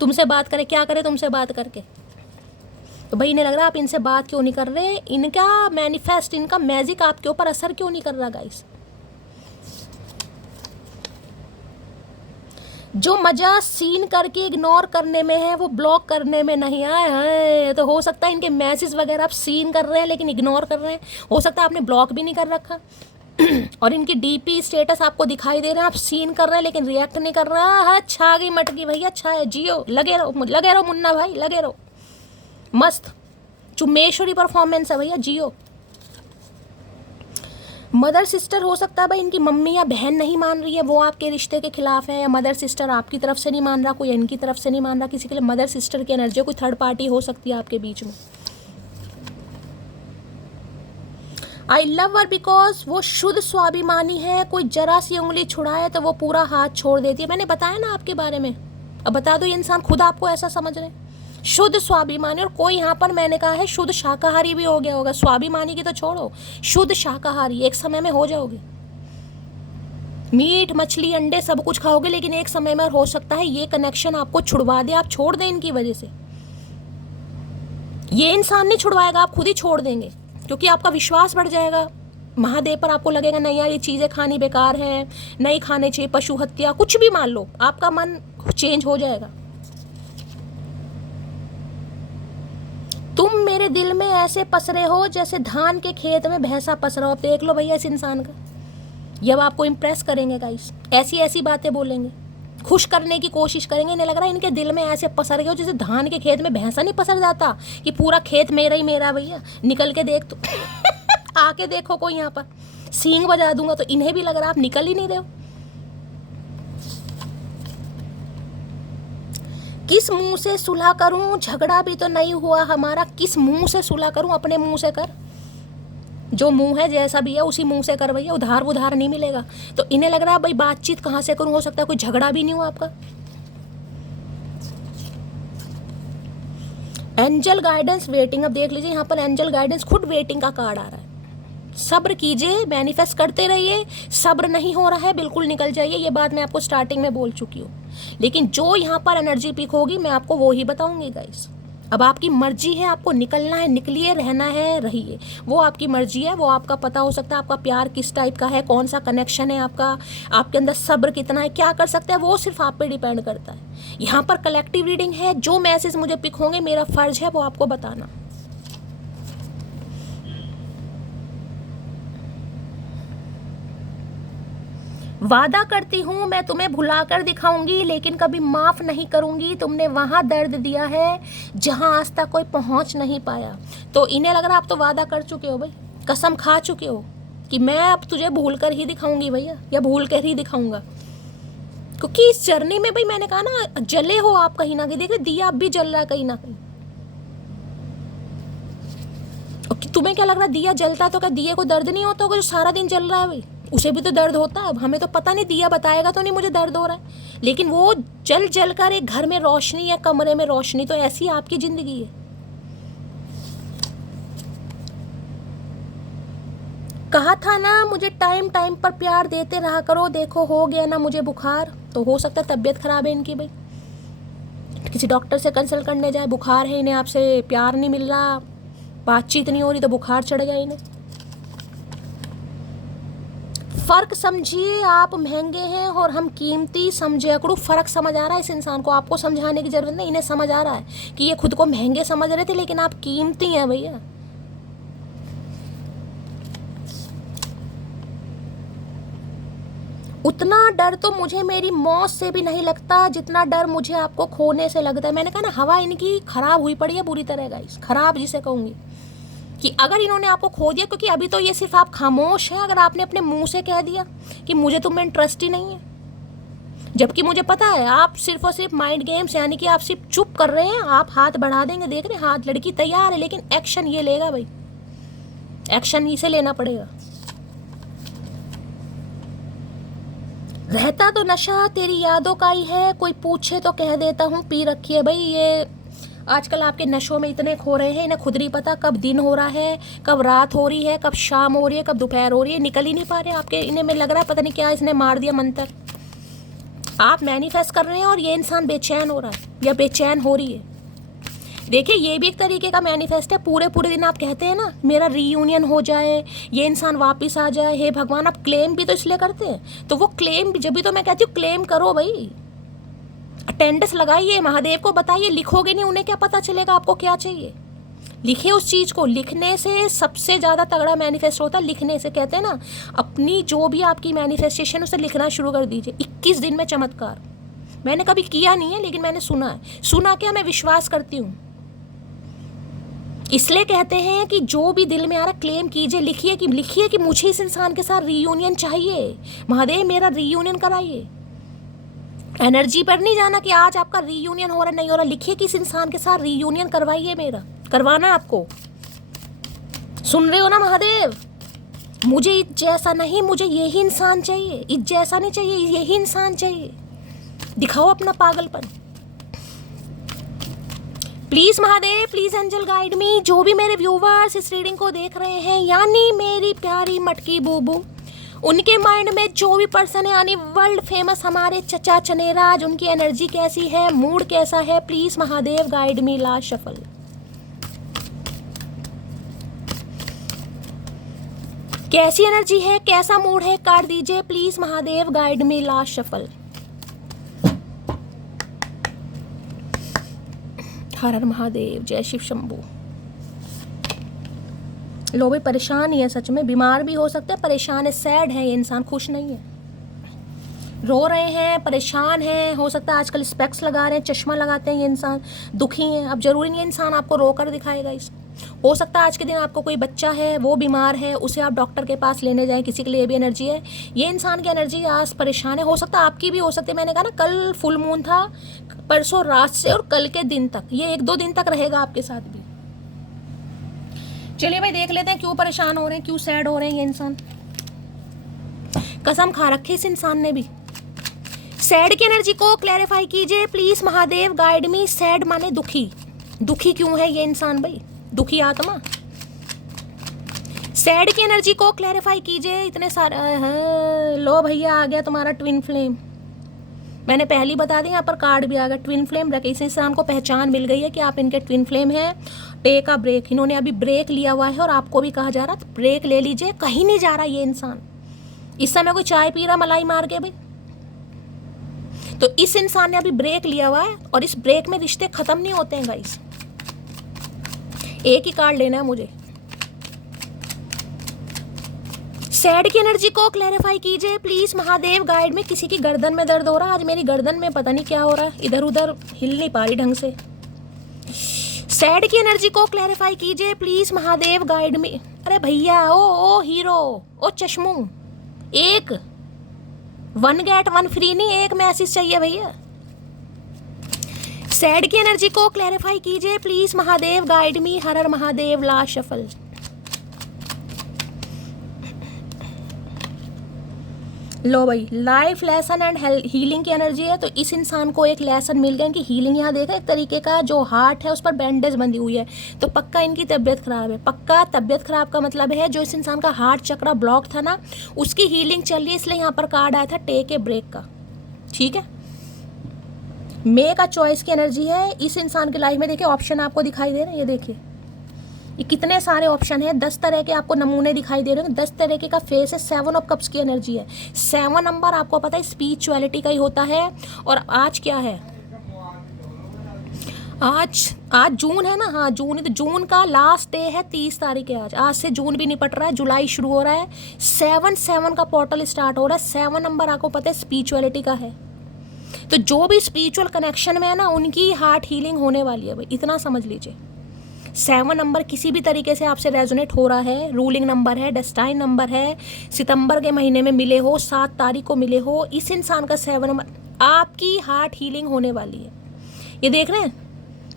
तुमसे बात करें? क्या करें तुमसे बात करके? तो भाई इन्हें लग रहा है आप इनसे बात क्यों नहीं कर रहे, इनका मैनिफेस्ट, इनका मैजिक आपके ऊपर असर क्यों नहीं कर रहा गाइस। जो मज़ा सीन करके इग्नोर करने में है वो ब्लॉक करने में नहीं आया। तो हो सकता है इनके मैसेज वगैरह आप सीन कर रहे हैं लेकिन इग्नोर कर रहे हैं। हो सकता है आपने ब्लॉक भी नहीं कर रखा और इनकी डीपी स्टेटस आपको दिखाई दे रहे हैं, आप सीन कर रहे हैं लेकिन रिएक्ट नहीं कर रहा। अच्छा गई मटकी भैया, अच्छा है, जियो, लगे रहो मुन्ना भाई, लगे रहो, मस्त चुम्मेश्वरी परफॉर्मेंस है भैया, जियो। मदर सिस्टर हो सकता है भाई इनकी मम्मी या बहन नहीं मान रही है, वो आपके रिश्ते के खिलाफ है, या मदर सिस्टर आपकी तरफ से नहीं मान रहा, कोई इनकी तरफ से नहीं मान रहा। किसी के लिए मदर सिस्टर की एनर्जी, कोई थर्ड पार्टी हो सकती है आपके बीच में। आई लव हर बिकॉज वो शुद्ध स्वाभिमानी है, कोई जरा सी उंगली छुड़ाए तो वो पूरा हाथ छोड़ देती है। मैंने बताया ना आपके बारे में, अब बता दो, ये इंसान खुद आपको ऐसा समझ रहे हैं, शुद्ध स्वाभिमानी। और कोई यहाँ पर मैंने कहा है शुद्ध शाकाहारी भी हो गया होगा, स्वाभिमानी की तो छोड़ो, शुद्ध शाकाहारी एक समय में हो जाओगे। मीट मछली अंडे सब कुछ खाओगे, लेकिन एक समय में हो सकता है ये कनेक्शन आपको छुड़वा दे, आप छोड़ दें इनकी वजह से। ये इंसान नहीं छुड़वाएगा, आप खुद ही छोड़ देंगे, क्योंकि आपका विश्वास बढ़ जाएगा महादेव पर। आपको लगेगा नहीं यार ये चीज़ें खानी बेकार हैं, नहीं खाने चाहिए, पशु हत्या, कुछ भी मान लो, आपका मन चेंज हो जाएगा। तुम मेरे दिल में ऐसे पसरे हो जैसे धान के खेत में भैंसा पसरा हो। अब देख लो भैया इस इंसान का, जब आपको इम्प्रेस करेंगे गाइस, ऐसी ऐसी बातें बोलेंगे, खुश करने की कोशिश करेंगे। इन्हें लग रहा है इनके दिल में ऐसे पसर गए हो जैसे धान के खेत में भैंसा नहीं पसर जाता कि पूरा खेत मेरा ही मेरा। भैया निकल के देख तो आके देखो कोई यहाँ पर सींग बजा दूंगा। तो इन्हें भी लग रहा है आप निकल ही नहीं रहे हो। किस मुंह से सुलह करूं, झगड़ा भी तो नहीं हुआ हमारा, किस मुंह से सुलह करूं, अपने मुंह से कर, जो मुंह है जैसा भी है उसी मुंह से कर भैया, उधार उधार नहीं मिलेगा। तो इन्हें लग रहा है भाई बातचीत कहाँ से करूं, हो सकता है कोई झगड़ा भी नहीं हुआ आपका। एंजल गाइडेंस वेटिंग, अब देख लीजिए यहाँ पर एंजल गाइडेंस खुद वेटिंग का कार्ड आ रहा है। सब्र कीजिए, मैनिफेस्ट करते रहिए, सब्र नहीं हो रहा है बिल्कुल निकल जाइए। ये बात मैं आपको स्टार्टिंग में बोल चुकी हूँ, लेकिन जो यहाँ पर एनर्जी पिक होगी मैं आपको वो ही बताऊंगी गाइस। अब आपकी मर्जी है, आपको निकलना है निकलिए, रहना है रहिए, वो आपकी मर्जी है, वो आपका पता हो सकता है आपका प्यार किस टाइप का है, कौन सा कनेक्शन है आपका, आपके अंदर सब्र कितना है, क्या कर सकते हैं, वो सिर्फ आप पे डिपेंड करता है। यहाँ पर कलेक्टिव रीडिंग है, जो मैसेज मुझे पिक होंगे मेरा फर्ज है वो आपको बताना। वादा करती हूँ मैं तुम्हें भुलाकर दिखाऊंगी, लेकिन कभी माफ़ नहीं करूँगी। तुमने वहाँ दर्द दिया है जहाँ आज तक कोई पहुँच नहीं पाया। तो इन्हें लग रहा आप तो वादा कर चुके हो भाई, कसम खा चुके हो कि मैं अब तुझे भूल कर ही दिखाऊंगी भैया, या भूल कर ही दिखाऊंगा। क्योंकि इस जर्नी में भाई मैंने कहा ना, जले हो आप कहीं ना कहीं, देख रहे दिया अब भी जल रहा है कहीं ना कहीं। और तुम्हें क्या लग रहा है दिया जलता तो क्या दिए को दर्द नहीं होता होगा जो सारा दिन जल रहा है भाई? उसे भी तो दर्द होता है। अब हमें तो पता नहीं, दिया बताएगा तो नहीं मुझे दर्द हो रहा है, लेकिन वो जल जल कर एक घर में रोशनी या कमरे में रोशनी, तो ऐसी आपकी जिंदगी है। कहा था ना मुझे टाइम टाइम पर प्यार देते रहा करो, देखो हो गया ना मुझे बुखार। तो हो सकता है तबीयत खराब है इनकी भाई, किसी डॉक्टर से कंसल्ट करने जाए, बुखार है इन्हें, आपसे प्यार नहीं मिल रहा, बातचीत नहीं हो रही, तो बुखार चढ़ गया इन्हें। फर्क समझिए, आप महंगे हैं और हम कीमती, समझे अकड़ू। फर्क समझ आ रहा है इस इंसान को, आपको समझाने की जरूरत नहीं, इन्हें समझ आ रहा है कि ये खुद को महंगे समझ रहे थे, लेकिन आप कीमती हैं भैया। उतना डर तो मुझे मेरी मौत से भी नहीं लगता जितना डर मुझे आपको खोने से लगता है। मैंने कहा ना हवा इनकी खराब हुई पड़ी है बुरी तरह गाइस, खराब जिसे कहूँगी, कि अगर इन्होंने आपको खो दिया, क्योंकि अभी तो ये सिर्फ आप खामोश हैं, अगर आपने अपने मुंह से कह दिया कि मुझे तुम में इंटरेस्ट ही नहीं है, जबकि मुझे पता है आप सिर्फ और सिर्फ माइंड गेम्स, यानी कि आप सिर्फ चुप कर रहे हैं, आप हाथ बढ़ा देंगे, देख रहे हैं हाथ, लड़की तैयार है, लेकिन एक्शन ये लेगा भाई, एक्शन इसे लेना पड़ेगा। रहता तो नशा तेरी यादों का ही है, कोई पूछे तो कह देता हूँ पी रखी है। भाई ये आजकल आपके नशों में इतने खो रहे हैं, इन्हें खुद नहीं पता कब दिन हो रहा है, कब रात हो रही है, कब शाम हो रही है, कब दोपहर हो रही है, निकल ही नहीं पा रहे आपके। इन्हें में लग रहा है पता नहीं क्या इसने मार दिया मंत्र। आप मैनिफेस्ट कर रहे हैं और ये इंसान बेचैन हो रहा है या बेचैन हो रही है। देखिए ये भी एक तरीके का मैनिफेस्ट है। पूरे पूरे दिन आप कहते हैं ना मेरा रीयूनियन हो जाए, ये इंसान वापस आ जाए, हे भगवान। आप क्लेम भी तो इसलिए करते हैं, तो वो क्लेम जब भी, तो मैं कहती हूँ क्लेम करो भाई, अटेंडेंस लगाइए, महादेव को बताइए। लिखोगे नहीं, उन्हें क्या पता चलेगा आपको क्या चाहिए? लिखे उस चीज़ को। लिखने से सबसे ज़्यादा तगड़ा मैनिफेस्ट होता है, लिखने से। कहते हैं ना अपनी जो भी आपकी मैनिफेस्टेशन उसे लिखना शुरू कर दीजिए। 21 दिन में चमत्कार। मैंने कभी किया नहीं है, लेकिन मैंने सुना है। सुना क्या, मैं विश्वास करती हूँ। इसलिए कहते हैं कि जो भी दिल में आ रहा क्लेम कीजिए, लिखिए कि मुझे इस इंसान के साथ रीयूनियन चाहिए, महादेव मेरा रीयूनियन कराइए। एनर्जी पर नहीं जाना कि आज आपका रीयूनियन हो रहा नहीं हो रहा, लिखिए कि इस इंसान के साथ रीयूनियन करवाइए, मेरा करवाना है आपको। सुन रहे हो ना महादेव? मुझे इस जैसा नहीं, मुझे यही इंसान चाहिए, इस जैसा नहीं चाहिए, यही इंसान चाहिए। दिखाओ अपना पागलपन please Mahadev, please angel guide me. जो भी मेरे व्यूवर्स इस रीडिंग को देख रहे हैं, यानी मेरी प्यारी मटकी बूबू, उनके माइंड में जो भी पर्सन है, यानी वर्ल्ड फेमस हमारे चचा चनेराज, उनकी एनर्जी कैसी है, मूड कैसा है, please Mahadev guide me. Last shuffle. कैसी एनर्जी है, कैसा मूड है, कार्ड दीजिए please Mahadev guide me. Last shuffle. हर हर महादेव, जय शिव शंभू। लो भाई परेशान ही है, सच में बीमार भी हो सकता है, परेशान है, सैड है ये इंसान, खुश नहीं है। रो रहे हैं, परेशान है, हो सकता है आजकल स्पेक्स लगा रहे हैं, चश्मा लगाते हैं ये इंसान, दुखी है। अब जरूरी नहीं है इंसान आपको रोकर दिखाएगा इस। हो सकता है आज के दिन आपको कोई बच्चा है वो बीमार है, उसे आप डॉक्टर के पास लेने जाएं, किसी के लिए भी एनर्जी है। ये इंसान की एनर्जी आज परेशान है, हो सकता है आपकी भी हो सकती है। मैंने कहा ना कल फुल मून था, परसों रात से और कल के दिन तक, ये 1-2 दिन तक रहेगा आपके साथ भी। चलिए भाई देख लेते हैं क्यों परेशान हो रहे हैं, क्यों सैड हो रहे हैं ये इंसान। कसम खा रखी इस इंसान ने भी। सैड की एनर्जी को क्लैरिफाई कीजिए please Mahadev guide me. Sad माने दुखी, दुखी क्यों है ये इंसान भाई, दुखी आत्मा। सैड की एनर्जी को क्लैरिफाई कीजिए। इतने सारे लो भैया, आ गया तुम्हारा ट्विन फ्लेम। मैंने पहले बता दी, यहाँ पर कार्ड भी आ गया ट्विन फ्लेम। रखे इस इंसान को पहचान मिल गई है कि आप इनके ट्विन फ्लेम हैं। टेक अ ब्रेक, इन्होंने अभी ब्रेक लिया हुआ है और आपको भी कहा जा रहा तो ब्रेक ले लीजिए। कहीं नहीं जा रहा ये इंसान इस समय, कोई चाय पी रहा मलाई मार के भाई। तो इस इंसान ने अभी ब्रेक लिया हुआ है और इस ब्रेक में रिश्ते खत्म नहीं होते हैं गाइस। एक ही कार्ड लेना है मुझे। सैड की एनर्जी को क्लैरिफाई कीजिए प्लीज महादेव गाइड में। किसी की गर्दन में दर्द हो रहा है आज, मेरी गर्दन में पता नहीं क्या हो रहा है, इधर उधर हिल नहीं पा रही ढंग से। सैड की एनर्जी को क्लैरिफाई कीजिए प्लीज महादेव गाइड में। अरे भैया, ओ हीरो, ओ चश्मू, एक 1 गेट 1 फ्री नहीं, एक मैसेज चाहिए भैया। सैड की एनर्जी को क्लैरिफाई कीजिए प्लीज महादेव, गाइड मी, हर हर महादेव, लास्ट शफल। लो भाई, लाइफ लेसन एंड हीलिंग की एनर्जी है। तो इस इंसान को एक लेसन मिल गया, इनकी हीलिंग यहाँ देखा, एक तरीके का जो हार्ट है उस पर बैंडेज बंधी हुई है, तो पक्का इनकी तबीयत खराब है। पक्का तबीयत खराब का मतलब है जो इस इंसान का हार्ट चक्र ब्लॉक था ना, उसकी हीलिंग चल रही है, इसलिए यहाँ पर कार्ड आया था टेक ए ब्रेक का। ठीक है, मे का चॉइस की एनर्जी है इस इंसान की लाइफ में। देखिए ऑप्शन आपको दिखाई दे रहे हैं, ये देखिए ये कितने सारे ऑप्शन है, 10 तरह के आपको नमूने दिखाई दे रहे हैं, 10 तरह के का फेस है। 7 ऑफ कप्स की एनर्जी है। 7 नंबर आपको पता है स्पिरिचुअलिटी का ही होता है। और आज क्या है, आज जून है ना, हाँ जून है, तो जून का लास्ट डे है 30 तारीख है आज से जून भी निपट रहा है, जुलाई शुरू हो रहा है। 7 का पोर्टल स्टार्ट हो रहा है। 7 नंबर आपको पता है स्पिरिचुअलिटी का है, तो जो भी स्पिरिचुअल कनेक्शन में है ना उनकी हार्ट हीलिंग होने वाली है भाई, इतना समझ लीजिए। 7 नंबर किसी भी तरीके से आपसे रेजोनेट हो रहा है, रूलिंग नंबर है, डेस्टाइन नंबर है, सितंबर के महीने में मिले हो, 7 तारीख को मिले हो, इस इंसान का 7 नंबर, आपकी हार्ट हीलिंग होने वाली है। ये देख रहे हैं,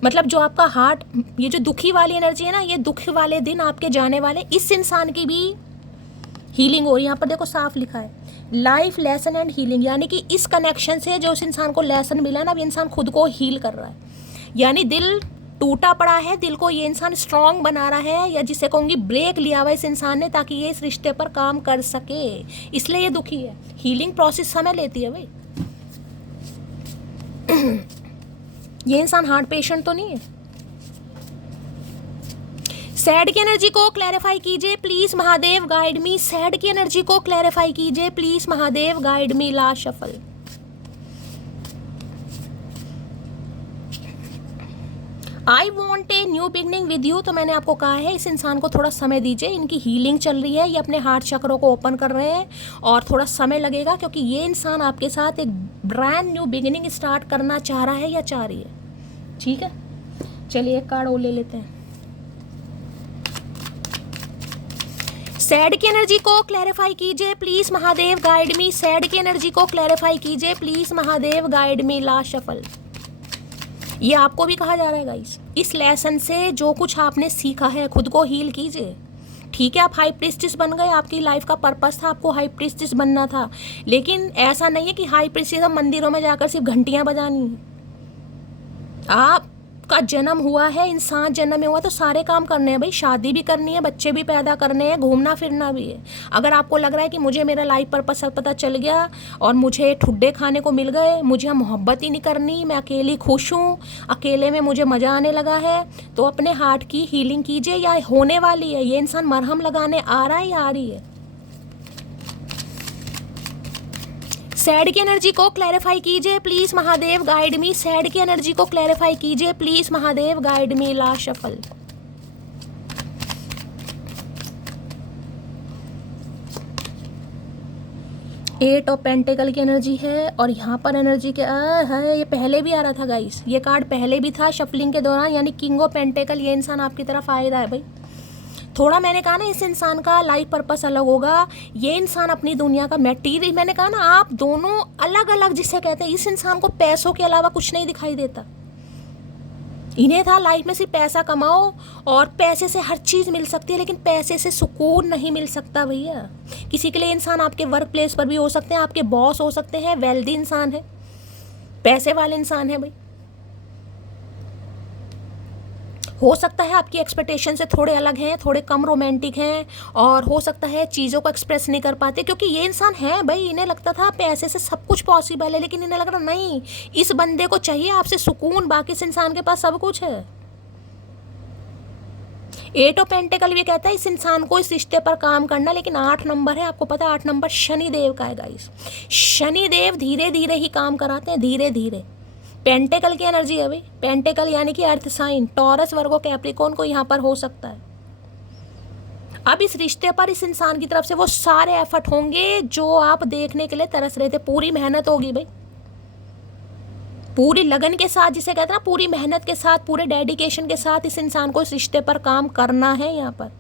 मतलब जो आपका हार्ट, ये जो दुखी वाली एनर्जी है ना, ये दुख वाले दिन आपके जाने वाले, इस इंसान की भी हीलिंग हो रही है। यहाँ पर देखो साफ लिखा है लाइफ लेसन एंड हीलिंग, यानी कि इस कनेक्शन से जो उस इंसान को लेसन मिला ना, अब इंसान खुद को हील कर रहा है। यानी दिल टूटा पड़ा है, दिल को ये इंसान स्ट्रांग बना रहा है, या जिसे कहूँगी ब्रेक लिया हुआ इस इंसान ने, ताकि ये इस रिश्ते पर काम कर सके, इसलिए ये दुखी है। हीलिंग प्रोसेस समय लेती है भाई। ये इंसान हार्ट पेशेंट तो नहीं है। सैड की एनर्जी को क्लैरिफाई कीजिए please Mahadev, guide me. Sad की एनर्जी को क्लैरिफाई कीजिए please Mahadev, guide me, last shuffle. I want a new beginning with you, तो मैंने आपको कहा है इस इंसान को थोड़ा समय दीजिए, इनकी हीलिंग चल रही है, ये अपने हार्ट चक्रों को ओपन कर रहे हैं और थोड़ा समय लगेगा, क्योंकि ये इंसान आपके साथ एक ब्रांड न्यू बिगिनिंग स्टार्ट करना चाह रहा है या चाह रही है। ठीक है, चलिए एक कार्ड और ले लेते हैं। सैड की एनर्जी को क्लैरिफाई कीजिए please Mahadev, guide me. Sad की एनर्जी को क्लैरिफाई कीजिए please Mahadev, guide me, last shuffle. ये आपको भी कहा जा रहा है गाइस, इस लेसन से जो कुछ आपने सीखा है खुद को हील कीजिए। ठीक है, आप हाई प्रीस्टिस बन गए, आपकी लाइफ का पर्पस था, आपको हाई प्रीस्टिस बनना था, लेकिन ऐसा नहीं है कि हाई प्रीस्टिस हम मंदिरों में जाकर सिर्फ घंटियां बजानी। आपका जन्म हुआ है, इंसान जन्म में हुआ तो सारे काम करने हैं भाई, शादी भी करनी है, बच्चे भी पैदा करने हैं, घूमना फिरना भी है। अगर आपको लग रहा है कि मुझे मेरा लाइफ पर्पस पता चल गया और मुझे ठुड्डे खाने को मिल गए, मुझे मोहब्बत ही नहीं करनी, मैं अकेली खुश हूँ, अकेले में मुझे मज़ा आने लगा है, तो अपने हार्ट की हीलिंग कीजिए, या होने वाली है। ये इंसान मरहम लगाने आ रहा है या आ रही है। सैड की एनर्जी को क्लैरिफाई कीजिए please Mahadev, guide me. Sad की एनर्जी को क्लैरिफाई कीजिए please Mahadev, guide me, last shuffle. Eight of pentacle की एनर्जी है, और यहाँ पर एनर्जी क्या है, ये पहले भी आ रहा था गाइस, ये कार्ड पहले भी था शफलिंग के दौरान, यानी किंग ऑफ पेंटिकल। ये इंसान आपकी तरफ आ रहा है भाई। थोड़ा मैंने कहा ना इस इंसान का लाइफ पर्पस अलग होगा, ये इंसान अपनी दुनिया का मैटीरियल, मैंने कहा ना आप दोनों अलग अलग जिसे कहते हैं। इस इंसान को पैसों के अलावा कुछ नहीं दिखाई देता। इन्हें था लाइफ में सिर्फ पैसा कमाओ, और पैसे से हर चीज़ मिल सकती है, लेकिन पैसे से सुकून नहीं मिल सकता भैया। किसी के लिए इंसान आपके वर्क प्लेस पर भी हो सकते हैं, आपके बॉस हो सकते हैं, वेल्दी इंसान है, पैसे वाले इंसान है भाई। हो सकता है आपकी एक्सपेक्टेशन से थोड़े अलग हैं, थोड़े कम रोमांटिक हैं, और हो सकता है चीज़ों को एक्सप्रेस नहीं कर पाते, क्योंकि ये इंसान है भाई, इन्हें लगता था पैसे से सब कुछ पॉसिबल है, लेकिन इन्हें लग रहा नहीं, इस बंदे को चाहिए आपसे सुकून, बाकी इस इंसान के पास सब कुछ है। एट ऑफ पेंटिकल भी कहता है इस इंसान को इस रिश्ते पर काम करना, लेकिन 8 नंबर है, आपको पता है 8 नंबर शनि देव का है गाइस। शनि देव धीरे धीरे ही काम कराते हैं, धीरे धीरे। पेंटिकल की एनर्जी है भाई, पेंटिकल यानी कि अर्थ साइन, टॉरस, वर्गो, कैप्रिकॉर्न को यहाँ पर हो सकता है। अब इस रिश्ते पर इस इंसान की तरफ से वो सारे एफर्ट होंगे जो आप देखने के लिए तरस रहे थे। पूरी मेहनत होगी भाई, पूरी लगन के साथ, जिसे कहते हैं ना, पूरी मेहनत के साथ, पूरे डेडिकेशन के साथ इस इंसान को इस रिश्ते पर काम करना है यहाँ पर।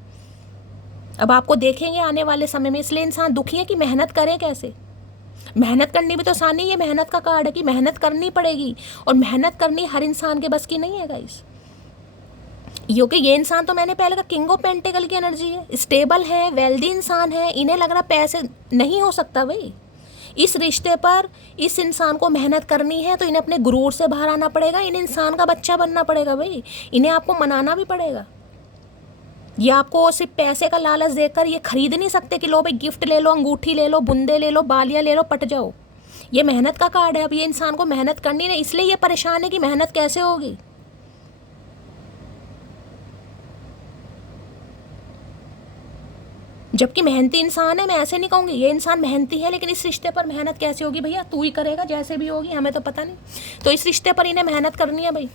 अब आपको देखेंगे आने वाले समय में, इसलिए इंसान दुखी है कि मेहनत करें कैसे। मेहनत करनी भी तो आसान नहीं, ये मेहनत का कार्ड है कि मेहनत करनी पड़ेगी, और मेहनत करनी हर इंसान के बस की नहीं है गाइस। क्योंकि ये इंसान तो मैंने पहले कहा किंग ऑफ पेंटिकल की एनर्जी है, स्टेबल है, वेल्दी इंसान है, इन्हें लग रहा पैसे नहीं हो सकता भाई इस रिश्ते पर। इस इंसान को मेहनत करनी है तो इन्हें अपने गुरूर से बाहर आना पड़ेगा, इन इंसान का बच्चा बनना पड़ेगा भाई, इन्हें आपको मनाना भी पड़ेगा। ये आपको सिर्फ पैसे का लालच देकर ये खरीद नहीं सकते कि लो भाई गिफ्ट ले लो, अंगूठी ले लो, बुंदे ले लो, बालियाँ ले लो, पट जाओ। ये मेहनत का कार्ड है। अब ये इंसान को मेहनत करनी नहीं, इसलिए ये परेशान है कि मेहनत कैसे होगी। जबकि मेहनती इंसान है, मैं ऐसे नहीं कहूँगी, ये इंसान मेहनती है, लेकिन इस रिश्ते पर मेहनत कैसे होगी भैया, तू ही करेगा जैसे भी होगी, हमें तो पता नहीं। तो इस रिश्ते पर इन्हें मेहनत करनी है भाई।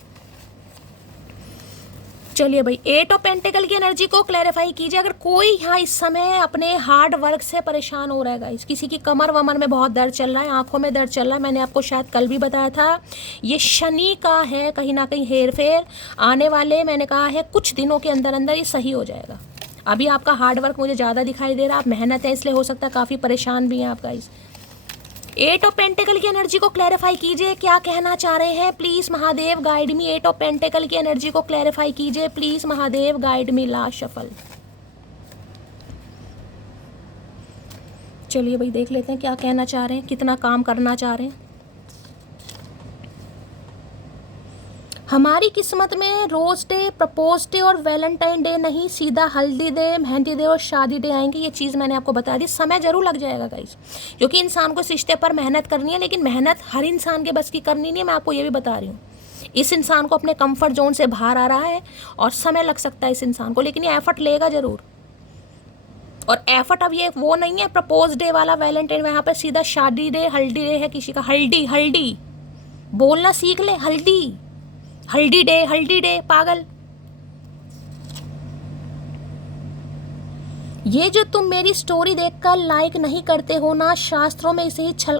चलिए भाई, 8 ऑफ पेंटिकल की एनर्जी को क्लैरिफाई कीजिए। अगर कोई यहाँ इस समय अपने हार्ड वर्क से परेशान हो रहेगा, इस किसी की कमर वमर में बहुत दर्द चल रहा है, आंखों में दर्द चल रहा है, मैंने आपको शायद कल भी बताया था, ये शनि का है कहीं ना कहीं हेर फेर आने वाले, मैंने कहा है कुछ दिनों के अंदर अंदर ये सही हो जाएगा। अभी आपका हार्ड वर्क मुझे ज़्यादा दिखाई दे रहा है, आप मेहनत है इसलिए हो सकता है काफ़ी परेशान भी हैं आप गाइस। 8 ऑफ पेंटिकल की एनर्जी को क्लैरिफाई कीजिए, क्या कहना चाह रहे हैं, please Mahadev guide me. 8 of pentacle की एनर्जी को क्लैरिफाई कीजिए, please Mahadev guide me. Last shuffle. चलिए भाई देख लेते हैं क्या कहना चाह रहे हैं, कितना काम करना चाह रहे हैं। हमारी किस्मत में रोज़ डे, प्रपोज डे और वैलेंटाइन डे नहीं, सीधा हल्दी डे, मेहंदी डे और शादी डे आएंगे। ये चीज़ मैंने आपको बता दी। समय ज़रूर लग जाएगा गाइस, क्योंकि इंसान को इस रिश्ते पर मेहनत करनी है, लेकिन मेहनत हर इंसान के बस की करनी नहीं है, मैं आपको ये भी बता रही हूँ। इस इंसान को अपने कंफर्ट जोन से बाहर आ रहा है और समय लग सकता है इस इंसान को, लेकिन ये एफर्ट लेगा ज़रूर। और एफर्ट अब ये वो नहीं है प्रपोज डे वाला, वैलेंटाइन, यहाँ पर सीधा शादी डे, हल्दी डे है किसी का। हल्दी हल्दी बोलना सीख ले, हल्दी हल्दी डे पागल। ये जो तुम मेरी स्टोरी देखकर लाइक नहीं करते हो ना, शास्त्रों में इसे ही छल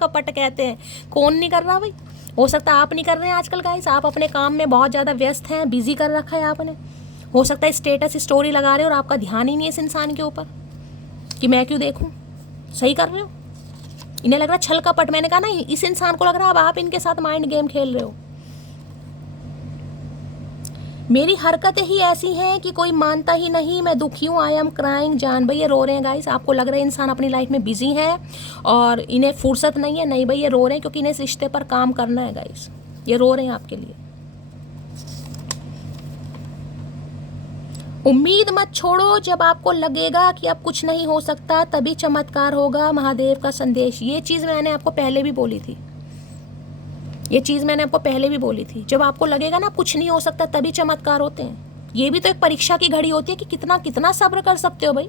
कपट कहते हैं। कौन नहीं कर रहा भाई, हो सकता है आप नहीं कर रहे हैं आजकल गाइस, आप अपने काम में बहुत ज़्यादा व्यस्त हैं, बिजी कर रखा है आपने। हो सकता है स्टेटस स्टोरी लगा रहे हो और आपका ध्यान ही नहीं है इस इंसान के ऊपर कि मैं क्यों देखूं। सही कर रहे हो, इन्हें लग रहा है छल कपट। मैंने कहा ना, इस इंसान को लग रहा है अब आप इनके साथ माइंड गेम खेल रहे हो। मेरी हरकतें ही ऐसी हैं कि कोई मानता ही नहीं, मैं दुखी हूँ, आई एम क्राइंग। जान भाई ये रो रहे हैं गाइस, आपको लग रहा है इंसान अपनी लाइफ में बिजी है और इन्हें फुर्सत नहीं है। नहीं भाई, ये रो रहे हैं क्योंकि इन्हें इस रिश्ते पर काम करना है गाइस, ये रो रहे हैं आपके लिए। उम्मीद मत छोड़ो, जब आपको लगेगा कि अब कुछ नहीं हो सकता तभी चमत्कार होगा। महादेव का संदेश। ये चीज़ मैंने आपको पहले भी बोली थी, जब आपको लगेगा ना कुछ नहीं हो सकता तभी चमत्कार होते हैं। ये भी तो एक परीक्षा की घड़ी होती है कि कितना सब्र कर सकते हो भाई।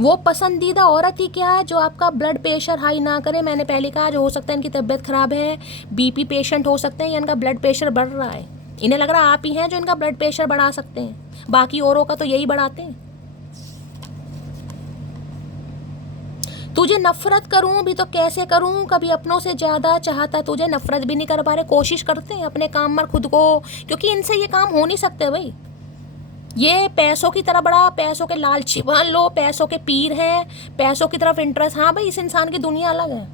वो पसंदीदा औरत ही क्या है जो आपका ब्लड प्रेशर हाई ना करे। मैंने पहले कहा, जो हो सकता है इनकी तबीयत खराब है, बीपी पेशेंट हो सकते हैं, या इनका ब्लड प्रेशर बढ़ रहा है। इन्हें लग रहा है आप ही हैं जो इनका ब्लड प्रेशर बढ़ा सकते हैं, बाकी औरों का तो यही बढ़ाते हैं। तुझे नफरत करूं भी तो कैसे करूं, कभी अपनों से ज़्यादा चाहता तुझे, नफरत भी नहीं कर पा रहे, कोशिश करते हैं अपने काम में खुद को, क्योंकि इनसे ये काम हो नहीं सकते भाई। ये पैसों की तरह बड़ा, पैसों के लालची मान लो, पैसों के पीर हैं, पैसों की तरफ इंटरेस्ट। हाँ भाई, इस इंसान की दुनिया अलग है।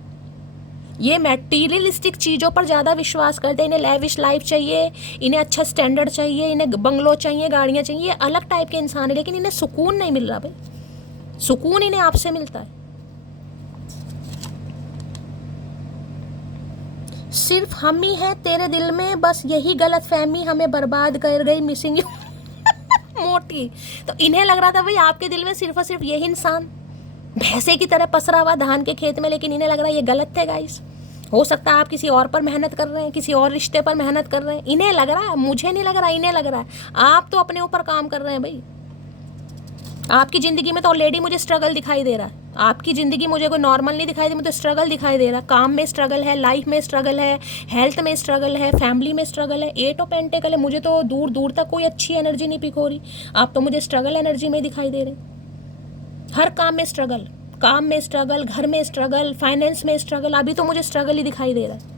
ये मटेरियलिस्टिक चीज़ों पर ज़्यादा विश्वास करते हैं। इन्हें लेविश लाइफ चाहिए, इन्हें अच्छा स्टैंडर्ड चाहिए, इन्हें बंगलो चाहिए, गाड़ियाँ चाहिए। ये अलग टाइप के इंसान है, लेकिन इन्हें सुकून नहीं मिल रहा भाई। सुकून इन्हें आपसे मिलता है। सिर्फ हम ही हैं तेरे दिल में, बस यही गलत फहमी हमें बर्बाद कर गई, मिसिंग यू मोटी। तो इन्हें लग रहा था भाई आपके दिल में सिर्फ और सिर्फ यही इंसान भैंसे की तरह पसरा हुआ धान के खेत में, लेकिन इन्हें लग रहा है ये गलत थे गाइस। हो सकता है आप किसी और पर मेहनत कर रहे हैं, किसी और रिश्ते पर मेहनत कर रहे हैं। इन्हें लग रहा है, मुझे नहीं लग रहा, इन्हें लग रहा है। आप तो अपने ऊपर काम कर रहे हैं भाई। आपकी ज़िंदगी में तो ऑलरेडी मुझे स्ट्रगल दिखाई दे रहा है। आपकी ज़िंदगी मुझे कोई नॉर्मल नहीं दिखाई दे, मुझे स्ट्रगल दिखाई दे रहा है। काम में स्ट्रगल है, लाइफ में स्ट्रगल है, हेल्थ में स्ट्रगल है, फैमिली में स्ट्रगल है। 8 ऑफ पेंटिकल है, मुझे तो दूर दूर तक कोई अच्छी एनर्जी नहीं पिक हो रही। आप तो मुझे स्ट्रगल एनर्जी में दिखाई दे रहे। हर काम में स्ट्रगल, काम में स्ट्रगल, घर में स्ट्रगल, फाइनेंस में स्ट्रगल। अभी तो मुझे स्ट्रगल ही दिखाई दे रहा है।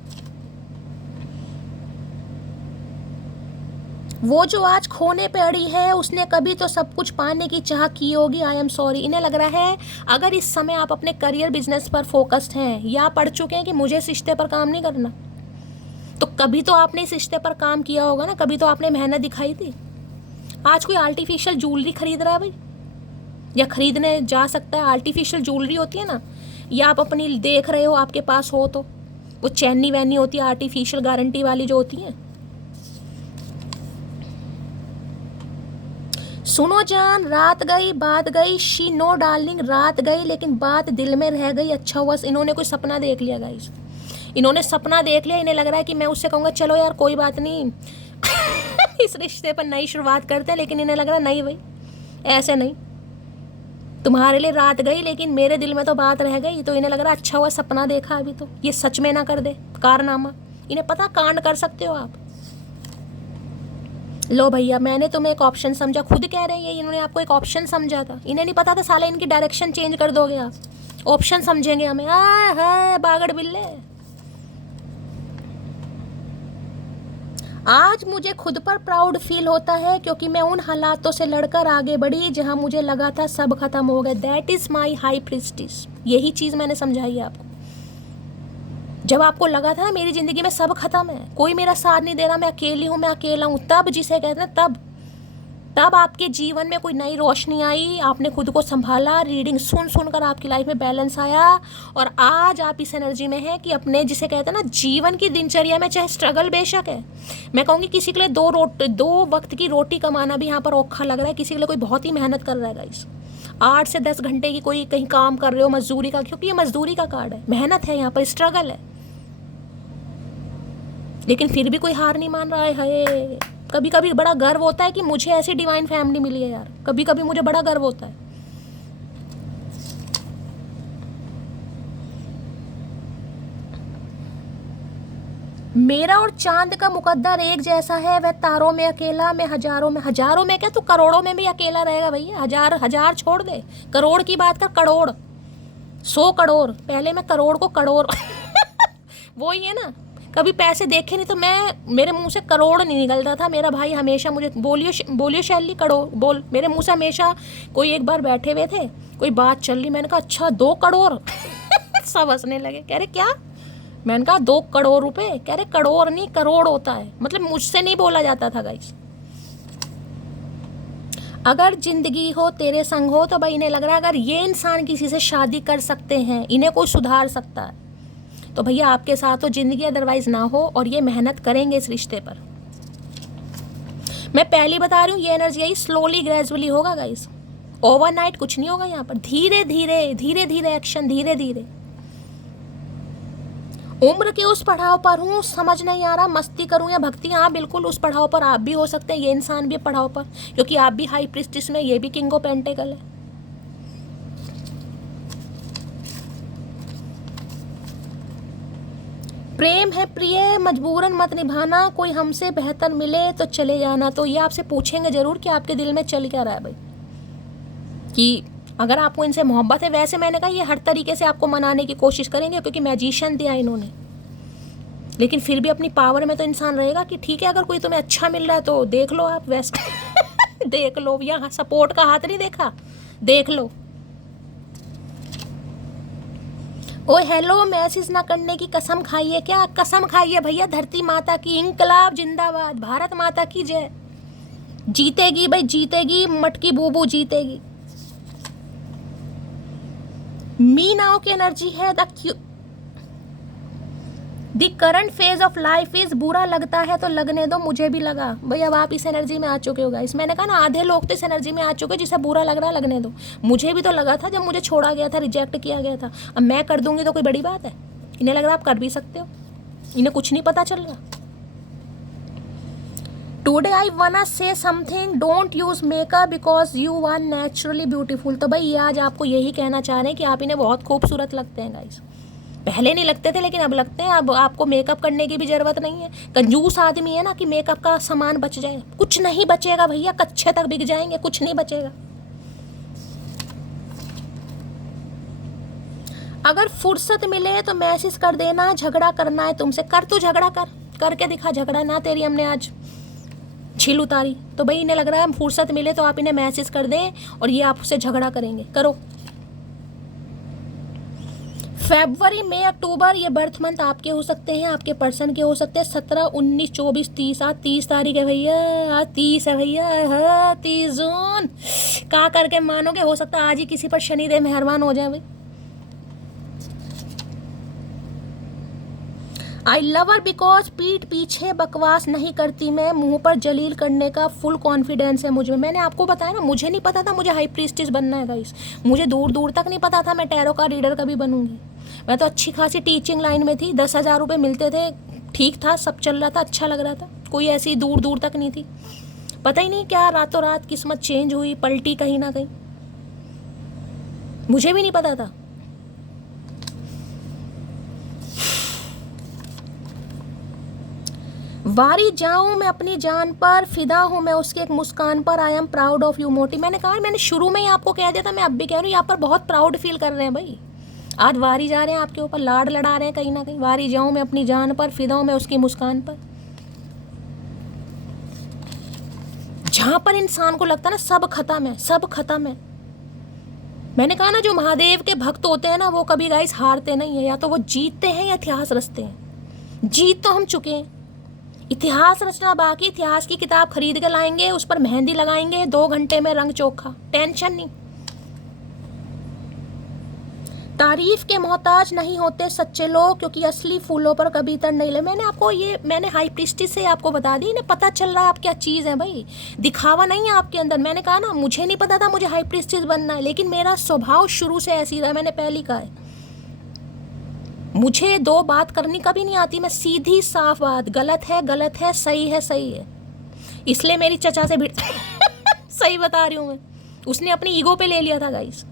वो जो आज खोने पे अड़ी है उसने कभी तो सब कुछ पाने की चाह की होगी। I am sorry. इन्हें लग रहा है अगर इस समय आप अपने करियर बिजनेस पर फोकस्ड हैं या पढ़ चुके हैं कि मुझे इस रिश्ते पर काम नहीं करना, तो कभी तो आपने इस रिश्ते पर काम किया होगा ना, कभी तो आपने मेहनत दिखाई थी। आज कोई आर्टिफिशियल ज्वेलरी खरीद रहा है भाई, या खरीदने जा सकता है। आर्टिफिशियल ज्वेलरी होती है ना, या आप अपनी देख रहे हो आपके पास हो तो वो चैनी वैनी होती है आर्टिफिशियल गारंटी वाली जो होती है। सुनो जान, रात गई बात गई, शी नो डार्लिंग, रात गई लेकिन बात दिल में रह गई। अच्छा हुआ इन्होंने कोई सपना देख लिया गाइस, इन्होंने सपना देख लिया। इन्हें लग रहा है कि मैं उससे कहूँगा चलो यार कोई बात नहीं इस रिश्ते पर नई शुरुआत करते हैं, लेकिन इन्हें लग रहा है नहीं भाई ऐसे नहीं, तुम्हारे लिए रात गई लेकिन मेरे दिल में तो बात रह गई। तो इन्हें लग रहा है अच्छा हुआ सपना देखा, अभी तो ये सच में ना कर दे कारनामा। इन्हें पता कांड कर सकते हो आप। लो भैया, मैंने तुम्हें एक ऑप्शन समझा, खुद कह रहे हैं ये, इन्होंने आपको एक ऑप्शन समझा था। इन्हें नहीं पता था साले इनकी डायरेक्शन चेंज कर दोगे आप, ऑप्शन समझेंगे हमें। हाय बागड़ बिल्ले। आज मुझे खुद पर प्राउड फील होता है क्योंकि मैं उन हालातों से लड़कर आगे बढ़ी जहां मुझे लगा था सब खत्म हो गया। That is my high priestess. यही चीज़ मैंने समझाई है आपको। जब आपको लगा था ना मेरी ज़िंदगी में सब खत्म है, कोई मेरा साथ नहीं दे रहा, मैं अकेली हूँ, मैं अकेला हूँ, तब जिसे कहते हैं तब आपके जीवन में कोई नई रोशनी आई, आपने खुद को संभाला, रीडिंग सुन सुनकर आपकी लाइफ में बैलेंस आया, और आज आप इस एनर्जी में हैं कि अपने जिसे कहते हैं ना जीवन की दिनचर्या में चाहे स्ट्रगल बेशक है, मैं कहूँगी किसी के लिए दो वक्त की रोटी कमाना भी यहाँ पर औखा लग रहा है, किसी के लिए कोई बहुत ही मेहनत कर रहा है गाइस। 8 से 10 घंटे की कोई कहीं काम कर रहे हो मजदूरी का, क्योंकि ये मजदूरी का कार्ड है, मेहनत है यहाँ पर, स्ट्रगल है, लेकिन फिर भी कोई हार नहीं मान रहा है। कभी कभी बड़ा गर्व होता है कि मुझे ऐसी डिवाइन फैमिली मिली है यार, कभी कभी मुझे बड़ा गर्व होता है। मेरा और चांद का मुकद्दर एक जैसा है, वह तारों में अकेला, मैं हजारों में। हजारों में क्या, तू करोड़ों में भी अकेला रहेगा भैया। हजार छोड़ दे, करोड़ की बात कर, करोड़ 100 करोड़, पहले मैं करोड़ को करोड़ वो ही है ना, कभी पैसे देखे नहीं तो मेरे मुंह से करोड़ नहीं निकलता था। मेरा भाई हमेशा मुझे बोलियो शैली करोड़ बोल, मेरे मुंह से हमेशा। कोई एक बार बैठे हुए थे, कोई बात चल रही, मैंने कहा अच्छा 2 करोड़ सब हंसने लगे, कह रहे क्या, मैंने कहा 2 करोड़ रुपए, कह रहे करोड़ नहीं करोड़ होता है, मतलब मुझसे नहीं बोला जाता था गाइस। अगर जिंदगी हो तेरे संग हो, तो भाई इन्हें लग रहा है अगर ये इंसान किसी से शादी कर सकते हैं, इन्हें कोई सुधार सकता है, तो भैया आपके साथ तो जिंदगी अदरवाइज ना हो, और ये मेहनत करेंगे इस रिश्ते पर। मैं पहले बता रही हूँ ये एनर्जी आई स्लोली ग्रेजुअली होगा गाइस, ओवरनाइट कुछ नहीं होगा यहाँ पर, धीरे धीरे एक्शन, धीरे धीरे। उम्र के उस पड़ाव पर हूँ, समझ नहीं आ रहा मस्ती करूँ या भक्ति। हाँ बिल्कुल उस पड़ाव पर आप भी हो सकते हैं, ये इंसान भी पड़ाव पर, क्योंकि आप भी हाई प्रिस्टिस में, ये भी किंग ऑफ पेंटिकल है। प्रेम है प्रिय, मजबूरन मत निभाना, कोई हमसे बेहतर मिले तो चले जाना। तो ये आपसे पूछेंगे जरूर कि आपके दिल में चल क्या रहा है भाई, कि अगर आपको इनसे मोहब्बत है। वैसे मैंने कहा ये हर तरीके से आपको मनाने की कोशिश करेंगे, क्योंकि मैजिशियन दिया इन्होंने, लेकिन फिर भी अपनी पावर में तो इंसान रहेगा कि ठीक है अगर कोई तुम्हें अच्छा मिल रहा है तो देख लो आप, वैसे देख लो, यहाँ सपोर्ट का हाथ नहीं देखा, देख लो। ओए हेलो, मैसेज ना करने की कसम खाइए, क्या कसम खाइए भैया, धरती माता की, इंकलाब जिंदाबाद, भारत माता की जय। जीतेगी भाई जीतेगी, मटकी बूबू जीतेगी। मीनाओ की एनर्जी है the current phase of life is, बुरा लगता है तो लगने दो, मुझे भी लगा भाई। अब आप इस एनर्जी में आ चुके हो गाइस, मैंने कहा ना आधे लोग तो इस एनर्जी में आ चुके, जिसे बुरा लग रहा है लगने दो। मुझे भी तो लगा था जब मुझे छोड़ा गया था, रिजेक्ट किया गया था। अब मैं कर दूंगी तो कोई बड़ी बात है, इन्हें लग रहा आप कर भी सकते हो, इन्हें कुछ नहीं पता चल रहा। Today I wanna say something, don't use makeup because you are naturally beautiful. तो भाई ये आज आपको यही कहना चाह रहे हैं कि आप इन्हें बहुत खूबसूरत लगते हैं गाइस। पहले नहीं लगते थे लेकिन अब लगते हैं। अब आपको मेकअप करने की भी जरूरत नहीं है। कंजूस आदमी है ना कि मेकअप का सामान बच जाए, कुछ नहीं बचेगा भैया, कच्चे तक बिक जाएंगे, कुछ नहीं बचेगा। अगर फुर्सत मिले तो मैसेज कर देना, झगड़ा करना है तुमसे, कर तू झगड़ा, करके दिखा झगड़ा ना, तेरी हमने आज छील उतारी। तो भाई इन्हें लग रहा है फुर्सत मिले तो आप इन्हें मैसेज कर दें और ये आपसे झगड़ा करेंगे। करो। फरवरी, मई, अक्टूबर, ये बर्थ मंथ आपके हो सकते हैं, आपके पर्सन के हो सकते हैं। 17, 19, 24, 30, आज 30 तारीख है भैया, आज 30 है भैया, हाँ 30 जून। क्या करके मानोगे, हो सकता है आज ही किसी पर शनिदेव मेहरबान हो जाए भाई। आई लव हर बिकॉज पीठ पीछे बकवास नहीं करती मैं, मुंह पर जलील करने का फुल कॉन्फिडेंस है मुझ में। मैंने आपको बताया ना, मुझे नहीं पता था मुझे हाई प्रीस्टिस बनना है गाइस। मुझे दूर दूर तक नहीं पता था मैं टैरो का रीडर कभी बनूंगी। मैं तो अच्छी खासी टीचिंग लाइन में थी, 10,000 रुपये मिलते थे, ठीक था, सब चल रहा था, अच्छा लग रहा था, कोई ऐसी दूर दूर तक नहीं थी। पता ही नहीं क्या रातों रात किस्मत चेंज हुई, पलटी कहीं ना कहीं, मुझे भी नहीं पता था। वारी जाऊं मैं अपनी जान पर, फिदा हूं मैं उसके एक मुस्कान पर, I am proud of you मोटी। मैंने कहा, मैंने शुरू में ही आपको कह दिया था, मैं अब भी कह रही हूँ, यहाँ पर बहुत प्राउड फील कर रहे हैं भाई। आज वारी जा रहे हैं आपके ऊपर, लाड लड़ा रहे हैं कहीं ना कहीं। वारी जाऊं मैं अपनी जान पर, फिदा हूं मैं उसकी मुस्कान पर। जहां पर इंसान को लगता है ना सब खत्म है, सब खत्म है। मैंने कहा ना, जो महादेव के भक्त होते हैं ना, वो कभी गाइस हारते नहीं है, या तो वो जीतते हैं या इतिहास रचते हैं। जीत तो हम चुके हैं, इतिहास रचना बाकी। इतिहास की किताब खरीद के लाएंगे, उस पर मेहंदी लगाएंगे, 2 घंटे में रंग चोखा, टेंशन नहीं। तारीफ के मोहताज नहीं होते सच्चे लोग, क्योंकि असली फूलों पर कभी तर नहीं ले। मैंने आपको मैंने हाई प्रीस्टिस से आपको बता दी, इन्हें पता चल रहा है आप क्या चीज़ है भाई, दिखावा नहीं है आपके अंदर। मैंने कहा ना, मुझे नहीं पता था मुझे हाई प्रीस्टिस बनना है, लेकिन मेरा स्वभाव शुरू से ऐसी रहा। मैंने पहले कहा है, मुझे 2 बात करनी कभी नहीं आती, मैं सीधी साफ बात, गलत है गलत है, सही है सही है। इसलिए मेरी चचा से भिड़ सही बता रही हूँ मैं, उसने अपनी ईगो पे ले लिया था गाइस।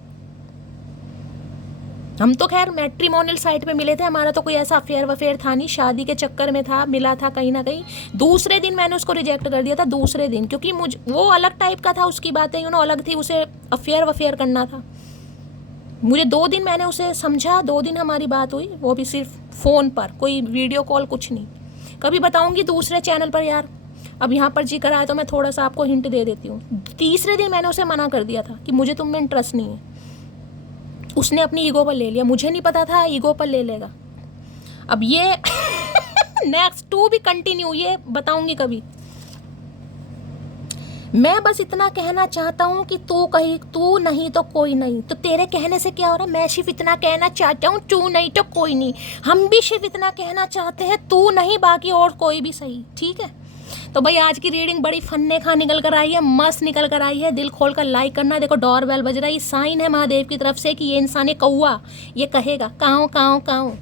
हम तो खैर मैट्रिमोनियल साइट पे मिले थे, हमारा तो कोई ऐसा अफेयर वफेयर था नहीं, शादी के चक्कर में था, मिला था कहीं ना कहीं। दूसरे दिन मैंने उसको रिजेक्ट कर दिया था, दूसरे दिन, क्योंकि वो अलग टाइप का था, उसकी बातें अलग थी, उसे अफेयर वफेयर करना था। मुझे 2 दिन मैंने उसे समझा, 2 दिन हमारी बात हुई, वो भी सिर्फ फ़ोन पर, कोई वीडियो कॉल कुछ नहीं। कभी बताऊंगी दूसरे चैनल पर यार, अब यहाँ पर जिक्र आया तो मैं थोड़ा सा आपको हिंट दे देती हूँ। तीसरे दिन मैंने उसे मना कर दिया था कि मुझे तुम में इंटरेस्ट नहीं है। उसने अपनी ईगो पर ले लिया, मुझे नहीं पता था ईगो पर ले लेगा। अब ये नेक्स्ट 2 भी कंटिन्यू, ये बताऊंगी कभी। मैं बस इतना कहना चाहता हूँ कि तू नहीं तो कोई नहीं। तो तेरे कहने से क्या हो रहा है, मैं सिर्फ इतना कहना चाहता हूँ, तू नहीं तो कोई नहीं। हम भी सिर्फ इतना कहना चाहते हैं, तू नहीं बाकी और कोई भी सही, ठीक है। तो भाई आज की रीडिंग बड़ी फन्ने खा निकल कर आई है, मस्त निकल कर आई है। दिल खोल कर लाइक करना। देखो डोर बेल बज रहा है, साइन है महादेव की तरफ से कि ये इंसान, ये कौआ, ये कहेगा काऊ काऊ काऊ,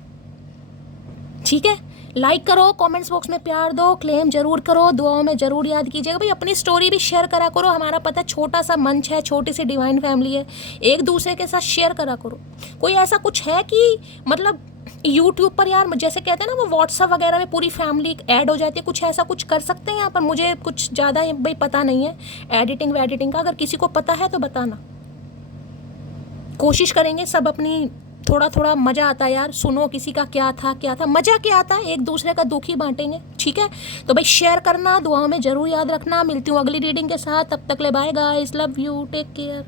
ठीक है। लाइक करो, कमेंट्स बॉक्स में प्यार दो, क्लेम जरूर करो, दुआओं में जरूर याद कीजिएगा भाई। अपनी स्टोरी भी शेयर करा करो, हमारा पता छोटा सा मंच है, छोटी सी डिवाइन फैमिली है, एक दूसरे के साथ शेयर करा करो। कोई ऐसा कुछ है कि मतलब यूट्यूब पर यार जैसे कहते हैं ना, वो व्हाट्सअप वगैरह में पूरी फैमिली ऐड हो जाती है, कुछ ऐसा कुछ कर सकते हैं यहाँ पर। मुझे कुछ ज़्यादा भाई पता नहीं है एडिटिंग का, अगर किसी को पता है तो बताना, कोशिश करेंगे सब अपनी। थोड़ा थोड़ा मज़ा आता है यार, सुनो किसी का क्या था, मज़ा क्या आता है, एक दूसरे का दुख ही बांटेंगे, ठीक है। तो भाई शेयर करना, दुआओं में ज़रूर याद रखना। मिलती हूँ अगली रीडिंग के साथ, तब तक ले bye guys, love you, take care.